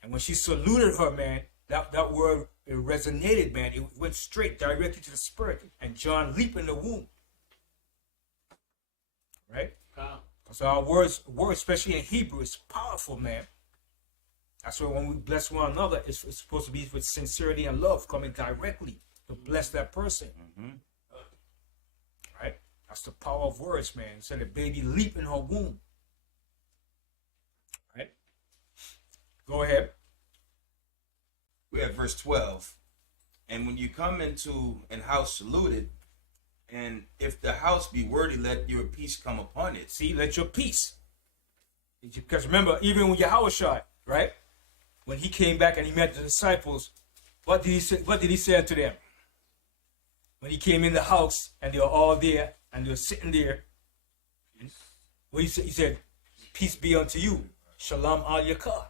And when she saluted her, man, that word, it resonated, man. It went straight, directly to the spirit. And John leaped in the womb. Right? Because our words, especially in Hebrew, is powerful, man. That's why when we bless one another, it's supposed to be with sincerity and love, coming directly to bless that person. Right? That's the power of words, man. So the baby leap in her womb. Right? Go ahead. We have verse 12. And when you come into an house, salute it. And if the house be worthy, let your peace come upon it. See, let your peace. Because remember, even when Yahawashi, right? When he came back and he met the disciples, what did he say? What did he say to them? When he came in the house and they were all there and they were sitting there, what he said, peace be unto you. Shalom al yakar.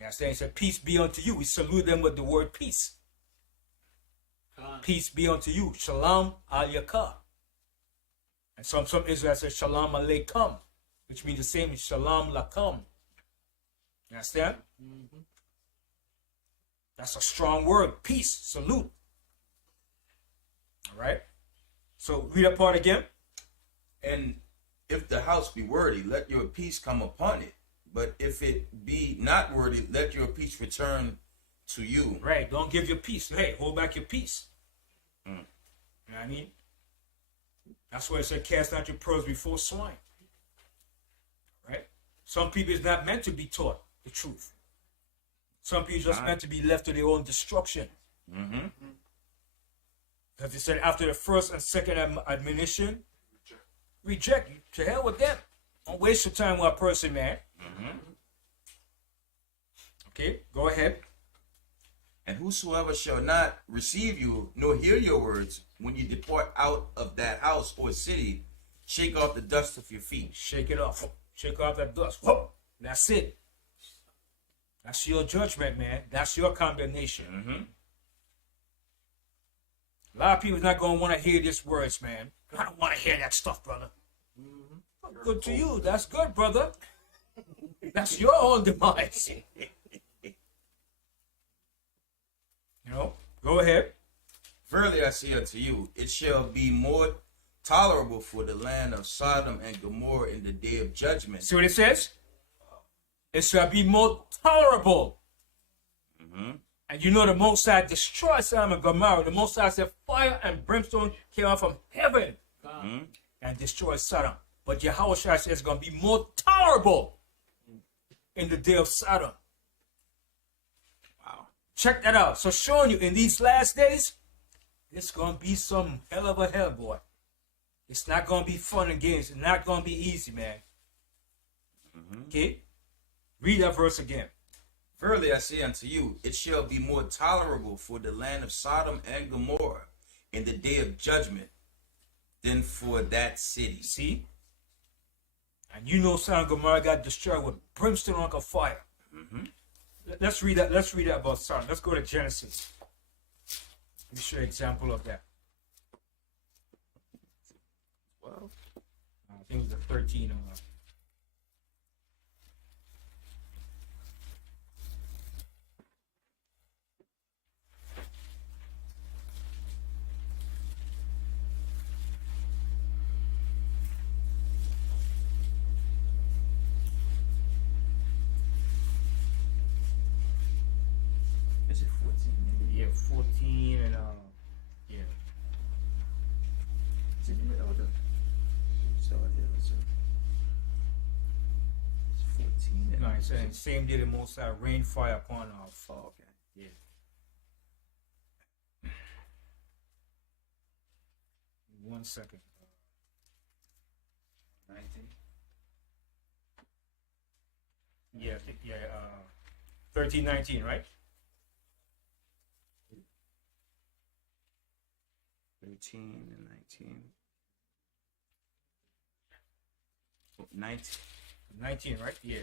You understand? He said, peace be unto you. We salute them with the word peace. Peace be unto you. Shalom al yakar. And some Israelites say shalom aleikum, which means the same as shalom lakum. You understand? That's a strong word. Peace. Salute. All right? So read that part again. And if the house be worthy, let your peace come upon it. But if it be not worthy, let your peace return to you. Right. Don't give your peace. Hey, hold back your peace. You know what I mean? That's why it said, cast out your pearls before swine. Right? Some people is not meant to be taught the truth. Some people just meant to be left to their own destruction. Because they said after the first and second admonition, reject. To hell with them. Don't waste your time with a person, man. Okay, go ahead. And whosoever shall not receive you, nor hear your words, when you depart out of that house or city, shake off the dust of your feet. Shake it off. Shake off that dust. Whoa. That's it. That's your judgment, man. That's your condemnation. A lot of people's not going to want to hear these words, man. I don't want to hear that stuff, brother. Good to you. That's good, brother. That's your own demise. Go ahead. Verily I say unto you, it shall be more tolerable for the land of Sodom and Gomorrah in the day of judgment. See what it says? It shall be more tolerable. And the Most High destroyed Sodom and Gomorrah. The Most High said fire and brimstone came out from heaven and destroyed Sodom. But Yahawashi says it's going to be more tolerable in the day of Sodom. Wow. Check that out. So showing you in these last days, it's going to be some hell of a hell, boy. It's not going to be fun and games. It's not going to be easy, man. Okay? Read that verse again. Verily I say unto you, it shall be more tolerable for the land of Sodom and Gomorrah in the day of judgment than for that city. See? And Sodom and Gomorrah got destroyed with brimstone like a fire. Let's read that. Let's read that about Sodom. Let's go to Genesis. Let me show you an example of that. Well, I think it was the 13 or is it 14? yeah, 14 and yeah. Is it the elder? So it is. It's 14. No, it said same day the Most High rained fire upon us. Oh, okay. Yeah. One second. 19. Yeah, 13:19, right? 13 and 19. 19. 19, right? Yeah.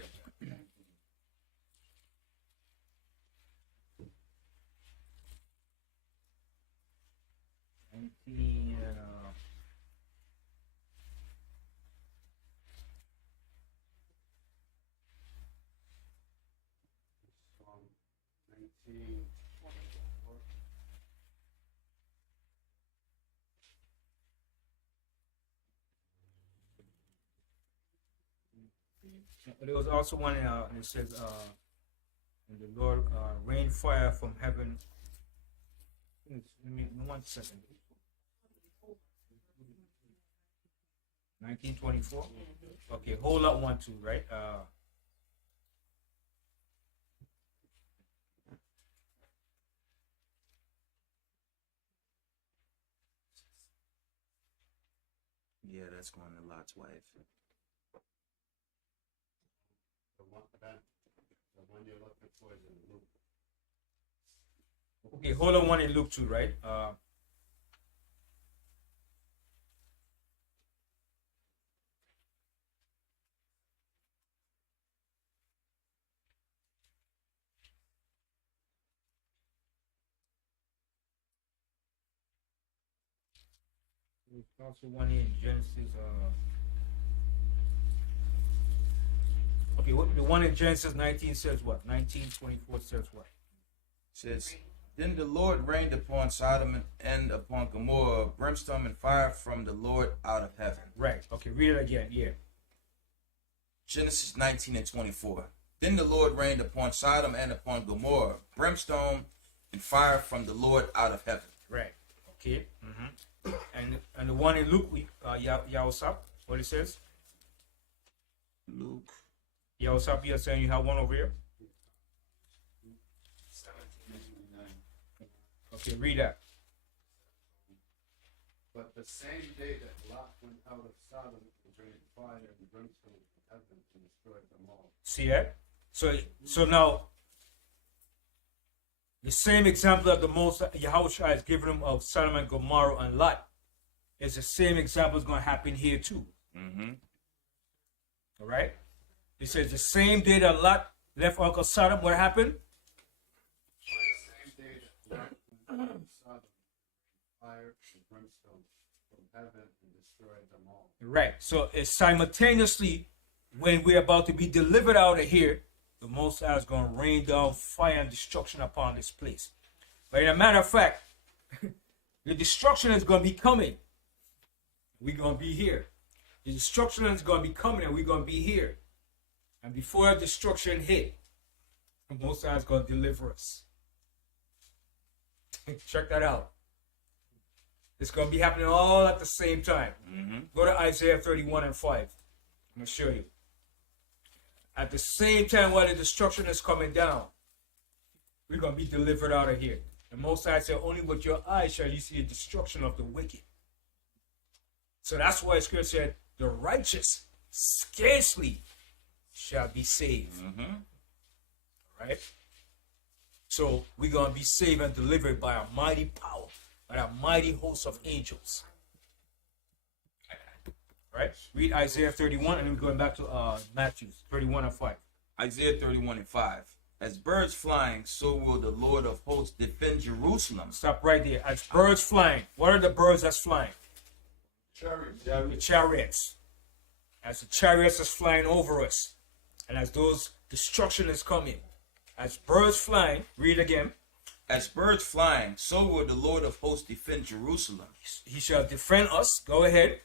Psalm 19. There was also one and it says, and the Lord rained fire from heaven. Let me 1 second. 1924. Okay, hold up 1, 2, right? Yeah, that's going to Lot's wife. The one you're looking for is in Luke. Okay, hold on 1 in Luke 2, right? There's also one here in Genesis. Okay, the one in Genesis 19 says what? 19:24 says what? Says, then the Lord rained upon Sodom and upon Gomorrah brimstone and fire from the Lord out of heaven. Right. Okay, read it again. Yeah. Genesis 19 and 24. Then the Lord rained upon Sodom and upon Gomorrah brimstone and fire from the Lord out of heaven. Right. Okay. And the one in Luke, Yahawashi, what it says? Luke. Yahawashi, you're saying you have one over here? 17:29. Okay, read that. But the same day that Lot went out of Sodom, it rained fire and brimstone from heaven and destroyed them all. See that? So now, the same example that the Most Yahawashi has given him of Sodom and Gomorrah and Lot is the same example is going to happen here too. All right? It says the same day that Lot left Uncle Sodom, what happened? The same day that Lot went out of Sodom, fire and brimstone from heaven and destroy them all. Right. So it's simultaneously when we're about to be delivered out of here, the Most High is going to rain down fire and destruction upon this place. But in a matter of fact, the destruction is going to be coming. We're going to be here. The destruction is going to be coming and we're going to be here. And before that destruction hit, the Most High is going to deliver us. Check that out. It's going to be happening all at the same time. Go to Isaiah 31 and 5. I'm going to show you. At the same time while the destruction is coming down, we're going to be delivered out of here. The Most High said, only with your eyes shall you see the destruction of the wicked. So that's why Scripture said, the righteous scarcely shall be saved. Right? So we're going to be saved and delivered by a mighty power, by a mighty host of angels. Right? Read Isaiah 31 and then we're going back to Matthew 31 and 5. Isaiah 31 and 5. As birds flying, so will the Lord of hosts defend Jerusalem. Stop right there. As birds flying. What are the birds that's flying? Chariots. The chariots. As the chariots is flying over us. And as those destruction is coming. As birds flying. Read again. As birds flying, so will the Lord of hosts defend Jerusalem. He shall defend us. Go ahead.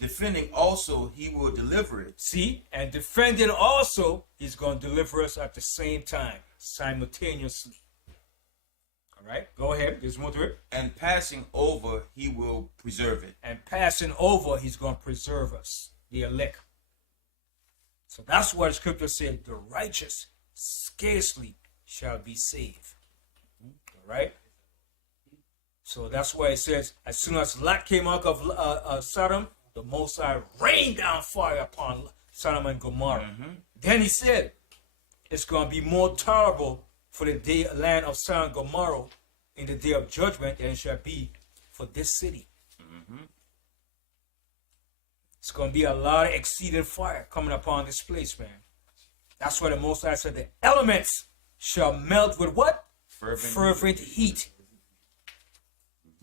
Defending also, he will deliver it. See? And defending also, he's going to deliver us at the same time. Simultaneously. Alright? Go ahead. There's more to it. And passing over, he will preserve it. And passing over, he's going to preserve us. The elect. So that's what the scripture said. The righteous scarcely shall be saved. Alright? So that's why it says, as soon as Lot came out of Sodom, the Most High rained down fire upon Sodom and Gomorrah. Then he said, it's going to be more tolerable for the land of Sodom and Gomorrah in the day of judgment than it shall be for this city. It's going to be a lot of exceeding fire coming upon this place, man. That's why the Most High said the elements shall melt with what? Fervent heat.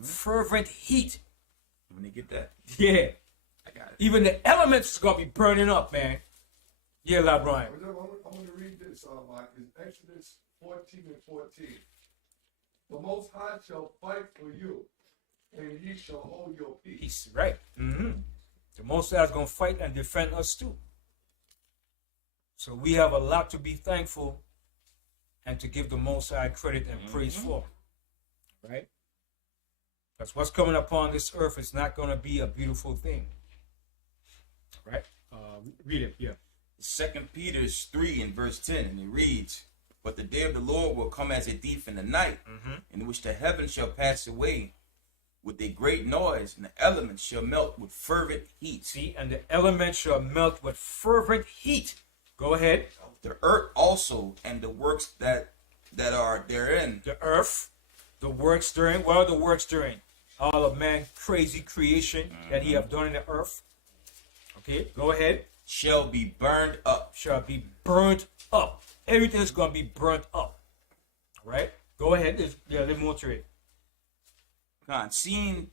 Fervent heat. When you get that? Yeah. I got it. Even the elements is going to be burning up, man. Yeah, La Brian. I want to read this, Mike. It's Exodus 14 and 14. The Most High shall fight for you, and ye shall hold your peace. Peace, right. The Most High is going to fight and defend us too. So we have a lot to be thankful and to give the Most High credit and praise for. Right? Because what's coming upon this earth is not going to be a beautiful thing. Right? Read it, yeah. 2 Peter 3 and verse 10, and it reads, but the day of the Lord will come as a thief in the night, in which the heavens shall pass away with a great noise, and the elements shall melt with fervent heat. See, and the elements shall melt with fervent heat. Go ahead. The earth also, and the works that are therein. The earth, the works therein. What are the works therein? All of man's crazy creation that he have done in the earth. Okay, go ahead. Shall be burned up. Shall be burnt up. Everything is going to be burnt up. Right? Go ahead. There's more to it. Seeing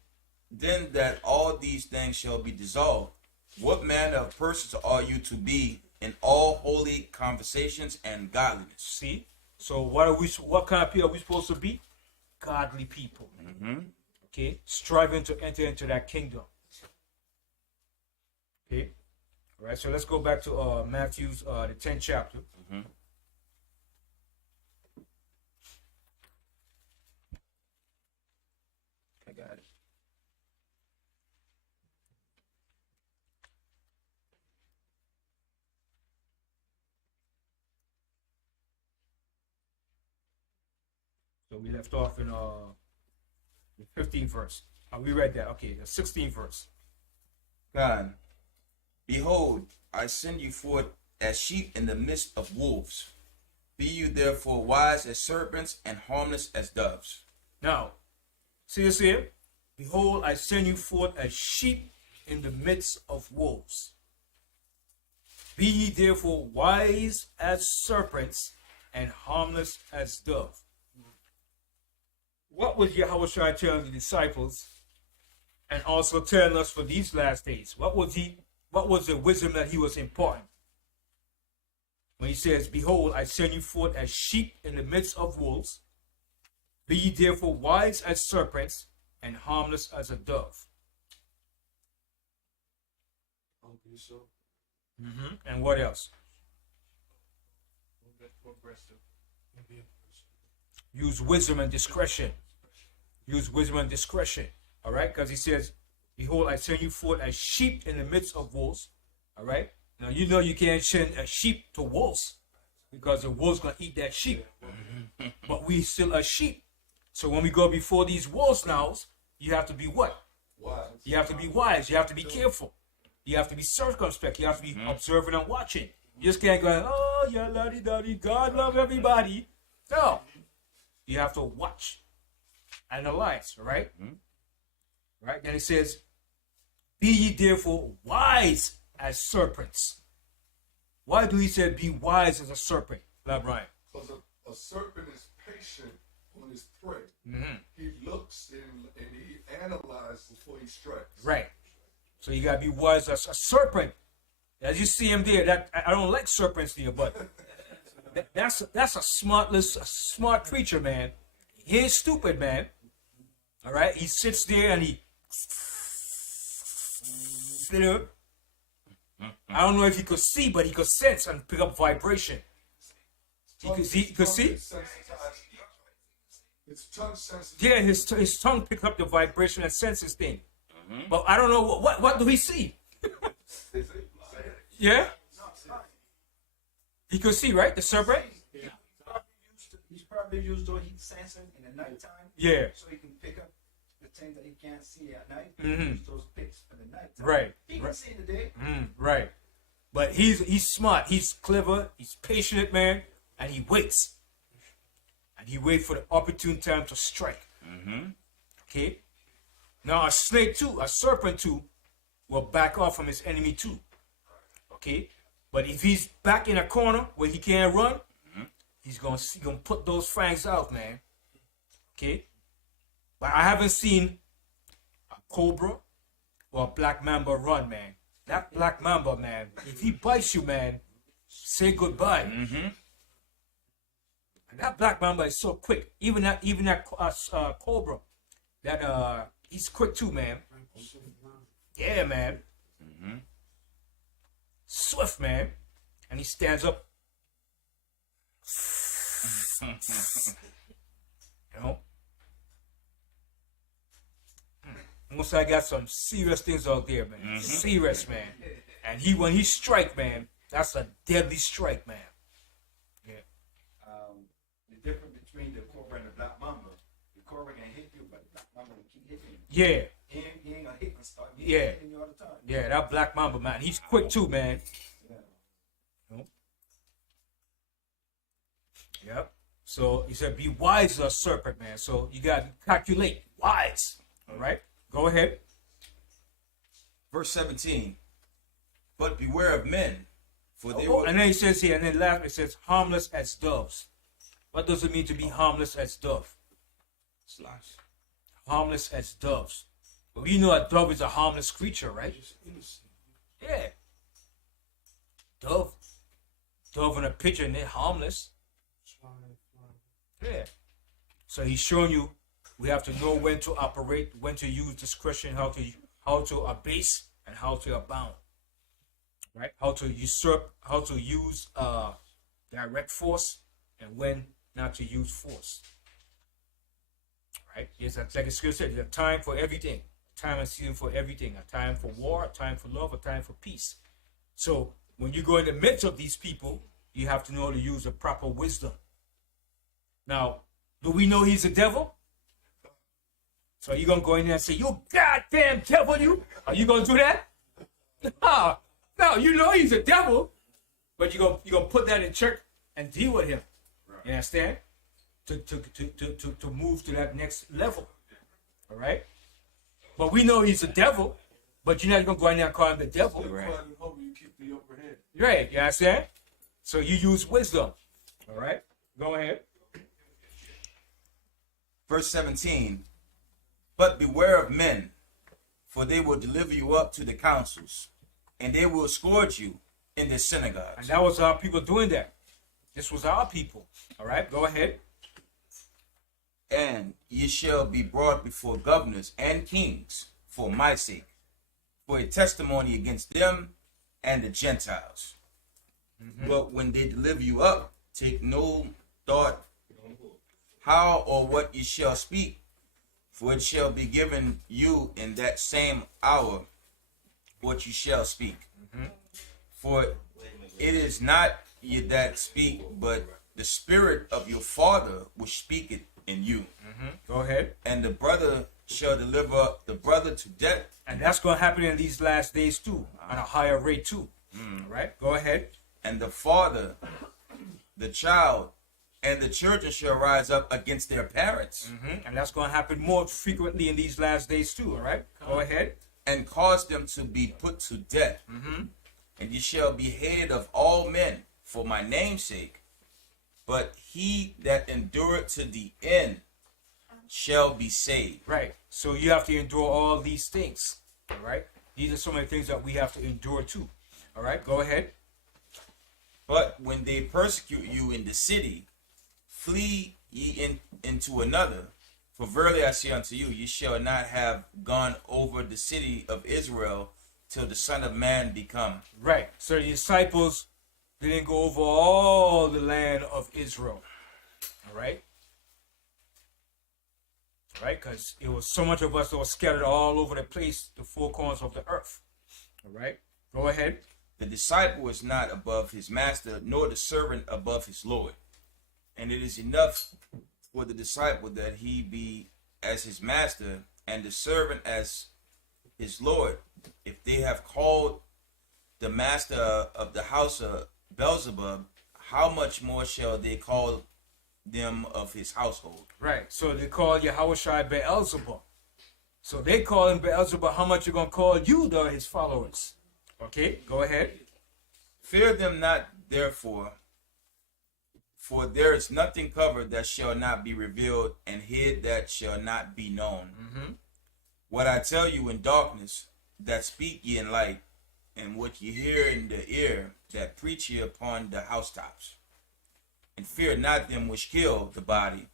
then that all these things shall be dissolved, what manner of persons are you to be in all holy conversations and godliness? See? So what kind of people are we supposed to be? Godly people. Okay? Striving to enter into that kingdom. Okay? All right, so let's go back to Matthew's the 10th chapter. I got it. So we left off in the 15th verse. We read that. Okay, the 16th verse. God, behold, I send you forth as sheep in the midst of wolves. Be you therefore wise as serpents and harmless as doves. Now, see this here? Behold, I send you forth as sheep in the midst of wolves. Be ye therefore wise as serpents and harmless as doves. What was Yahawashi telling the disciples and also telling us for these last days. What was the wisdom that he was imparting? When he says, behold, I send you forth as sheep in the midst of wolves. Be ye therefore wise as serpents and harmless as a dove. And what else? Use wisdom and discretion. Use wisdom and discretion. All right? Because he says, behold, I send you forth as sheep in the midst of wolves. All right? Now, you know you can't send a sheep to wolves because the wolves going to eat that sheep. But we still are sheep. So when we go before these wolves now, you have to be what? Wise. You have to be wise. You have to be careful. You have to be circumspect. You have to be observant and watching. You just can't go, oh, yeah, la-di-da-di, God love everybody. No. You have to watch, analyze, right? Right? Then it says, be ye therefore wise as serpents. Why do he say be wise as a serpent? Love Brian. Because a serpent is patient on his prey. He looks and he analyzes before he strikes. Right. So you gotta be wise as a serpent. As you see him there, that I don't like serpents there, but that's a smart creature, man. He ain't stupid, man. All right, he sits there and he, you know, I don't know if he could see, but he could sense and pick up vibration. He could see. His tongue sensitive. Yeah, his tongue picked up the vibration and senses thing. But I don't know what do he see? Yeah, he could see, right? The serpent. He's probably used those heat sensor in the nighttime. Yeah. So he can pick up the things that he can't see at night. Mhm. Use those picks for the nighttime. Right. He can see in the day. Right. But he's smart. He's clever. He's patient, man, and he waits. And he waits for the opportune time to strike. Okay. Now a snake too, a serpent too, will back off from his enemy too. Okay. But if he's back in a corner where he can't run, he's gonna put those fangs out, man. Okay. But I haven't seen a cobra or a black mamba run, man. That black mamba, man, if he bites you, man, say goodbye. And that black mamba is so quick. Even that cobra, that he's quick too, man. Yeah, man. Swift, man. And he stands up. You know. Most I got some serious things out there, man. Serious, man. And when he strike, man, that's a deadly strike, man. Yeah. The difference between the cobra and the black mamba, the cobra can hit you, but the black mamba will keep hitting you. Yeah. He ain't gonna hit and start Yeah. hitting you all the time. Yeah, that black mamba, man. He's quick too, man. Yep. So he said, be wise as a serpent, man. So you got to calculate. Wise. All right. Go ahead. Verse 17. But beware of men, for they will... And then he says here, and then last it says, harmless as doves. What does it mean to be harmless as dove? Harmless as doves. Well, you know a dove is a harmless creature, right? Yeah. Dove in a picture and they're harmless. Yeah. So he's showing you we have to know when to operate, when to use discretion, how to abase and how to abound. Right? How to usurp, how to use direct force, and when not to use force. Right? Yes, like the scripture said, there's a time for everything. A time and season for everything. A time for war, a time for love, a time for peace. So when you go in the midst of these people, you have to know how to use the proper wisdom. Now, do we know he's a devil? So you're going to go in there and say, you goddamn devil, you? Are you going to do that? No, you know he's a devil, but you're going to put that in check and deal with him. Right. You understand? To move to that next level. All right? But we know he's a devil, but you're not going to go in there and call him the devil. Right. You keep the upper hand. Right, you understand? So you use wisdom. All right? Go ahead. Verse 17. But beware of men, For they will deliver you up to the councils, and they will scourge you in the synagogues. And that was our people doing that. This was our people. All right, go ahead. And ye shall be brought before governors and kings for my sake, for a testimony against them and the Gentiles. But when they deliver you up, take no thought how or what ye shall speak, for it shall be given you in that same hour what you shall speak. For it is not ye that speak, but the Spirit of your Father which speaketh in you. Go ahead. And the brother shall deliver up the brother to death. And that's going to happen in these last days too, at a higher rate too. All right, go ahead. And the father, the child, and the children shall rise up against their parents, And that's going to happen more frequently in these last days too. All right, go ahead. and cause them to be put to death. And ye shall be hated of all men for my name's sake. But he that endureth to the end shall be saved. Right. So you have to endure all these things. All right. These are some of the things that we have to endure too. All right. Go ahead. But when they persecute you in the city, flee ye into another. For verily I say unto you, ye shall not have gone over the city of Israel till the Son of Man be come. Right. So the disciples didn't go over all the land of Israel. All right. All right. Because it was so much of us that were scattered all over the place, the four corners of the earth. All right. Go ahead. The disciple is not above his master, nor the servant above his Lord. And it is enough for the disciple that he be as his master, and the servant as his Lord. If they have called the master of the house of Beelzebub, how much more shall they call them of his household? Right. So they call Yahawashi Beelzebub. So they call him Beelzebub. How much you going to call you, though, his followers? Okay, go ahead. Fear them not, therefore, for there is nothing covered that shall not be revealed, and hid that shall not be known. What I tell you in darkness, that speak ye in light, and what ye hear in the ear, that preach ye upon the housetops. And fear not them which kill the body,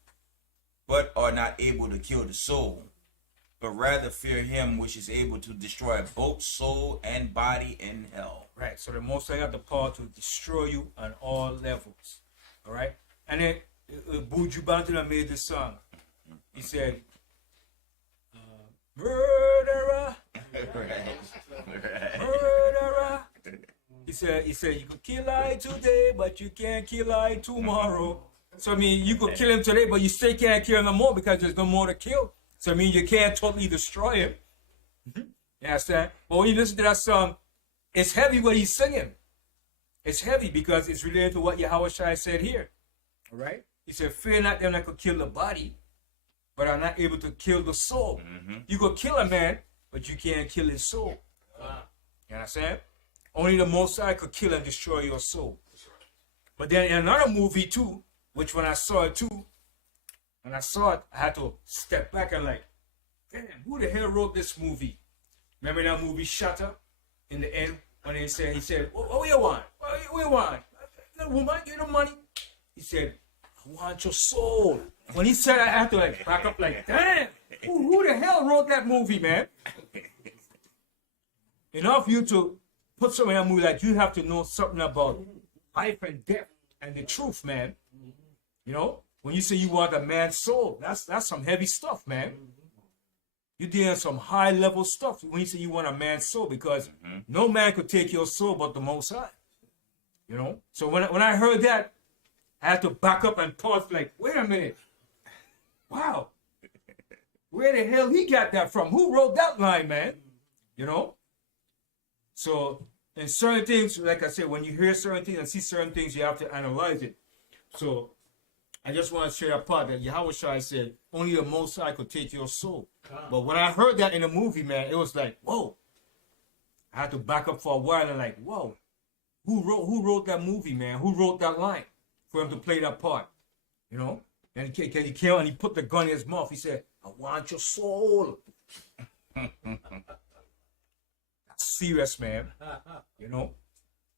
but are not able to kill the soul, but rather fear him which is able to destroy both soul and body in hell. Right. So the Most High got the power to destroy you on all levels. All right. And then Buju Banton made this song. He said, murderer, murderer. He said, you could kill I today, but you can't kill I tomorrow. So I mean, you could kill him today, but you still can't kill him no more because there's no more to kill. So I mean, you can't totally destroy him. You understand? But when you listen to that song, it's heavy what he's singing. It's heavy because it's related to what Yahawashi said here. All right? He said, fear not them that could kill the body, but are not able to kill the soul. You could kill a man, but you can't kill his soul. You understand? Only the Most High could kill and destroy your soul. But then in another movie too, which when I saw it, I had to step back and like, damn, who the hell wrote this movie? Remember that movie Shutter? In the end, when he said, what you want? What you want? That woman, give the money. He said, I want your soul. When he said that, I had to like back up like, damn, who the hell wrote that movie, man? Enough you to put something in that movie, like you have to know something about life and death and the truth, man. You know, when you say you want a man's soul, that's some heavy stuff, man. You're dealing some high level stuff when you say you want a man's soul, because no man could take your soul but the Most High. You know? So when I heard that, I had to back up and pause like, wait a minute. Wow. Where the hell he got that from? Who wrote that line, man? You know? So in certain things, like I said, when you hear certain things and see certain things, you have to analyze it. So I just want to share a part that Yahawashi said, only the Most High could take your soul. But when I heard that in the movie, man, it was like, whoa. I had to back up for a while and like, whoa. Who wrote that movie, man? Who wrote that line for him to play that part? You know? And he came and he put the gun in his mouth. He said, I want your soul. serious, man. You know.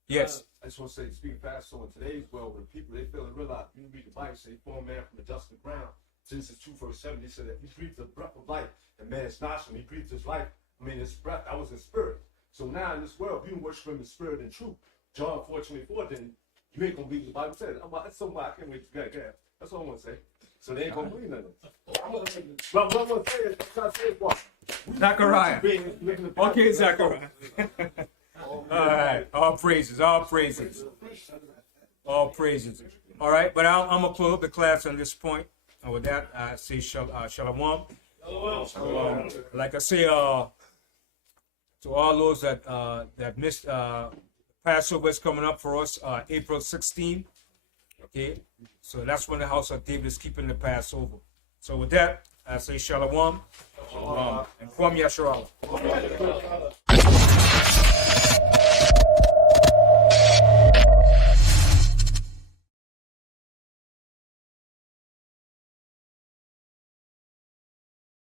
Yes. I just want to say, speaking fast, so in today's world, when people, they feel and realize, you read the Bible, say, form man from the dust of the ground. Genesis 2:7, he said that he breathed the breath of life, and man's nostril, he breathed his life. I mean, his breath, that was his spirit. So now in this world, you worship him in spirit and truth. John 4:24, then you ain't going to believe the Bible said. That's so much, I can't wait to get that. That's all I want to say. So they ain't going to believe nothing. What I'm going to say is, I'm trying to say is what? Zachariah. Okay, Zachariah. All right. All praises. All praises. All praises. All right. But I'm going to close up the class on this point. And with that, I say shalom. Like I say, to all those that missed, Passover is coming up for us, April 16th. Okay. So that's when the house of David is keeping the Passover. So with that, I say shalom. And from Yasharal.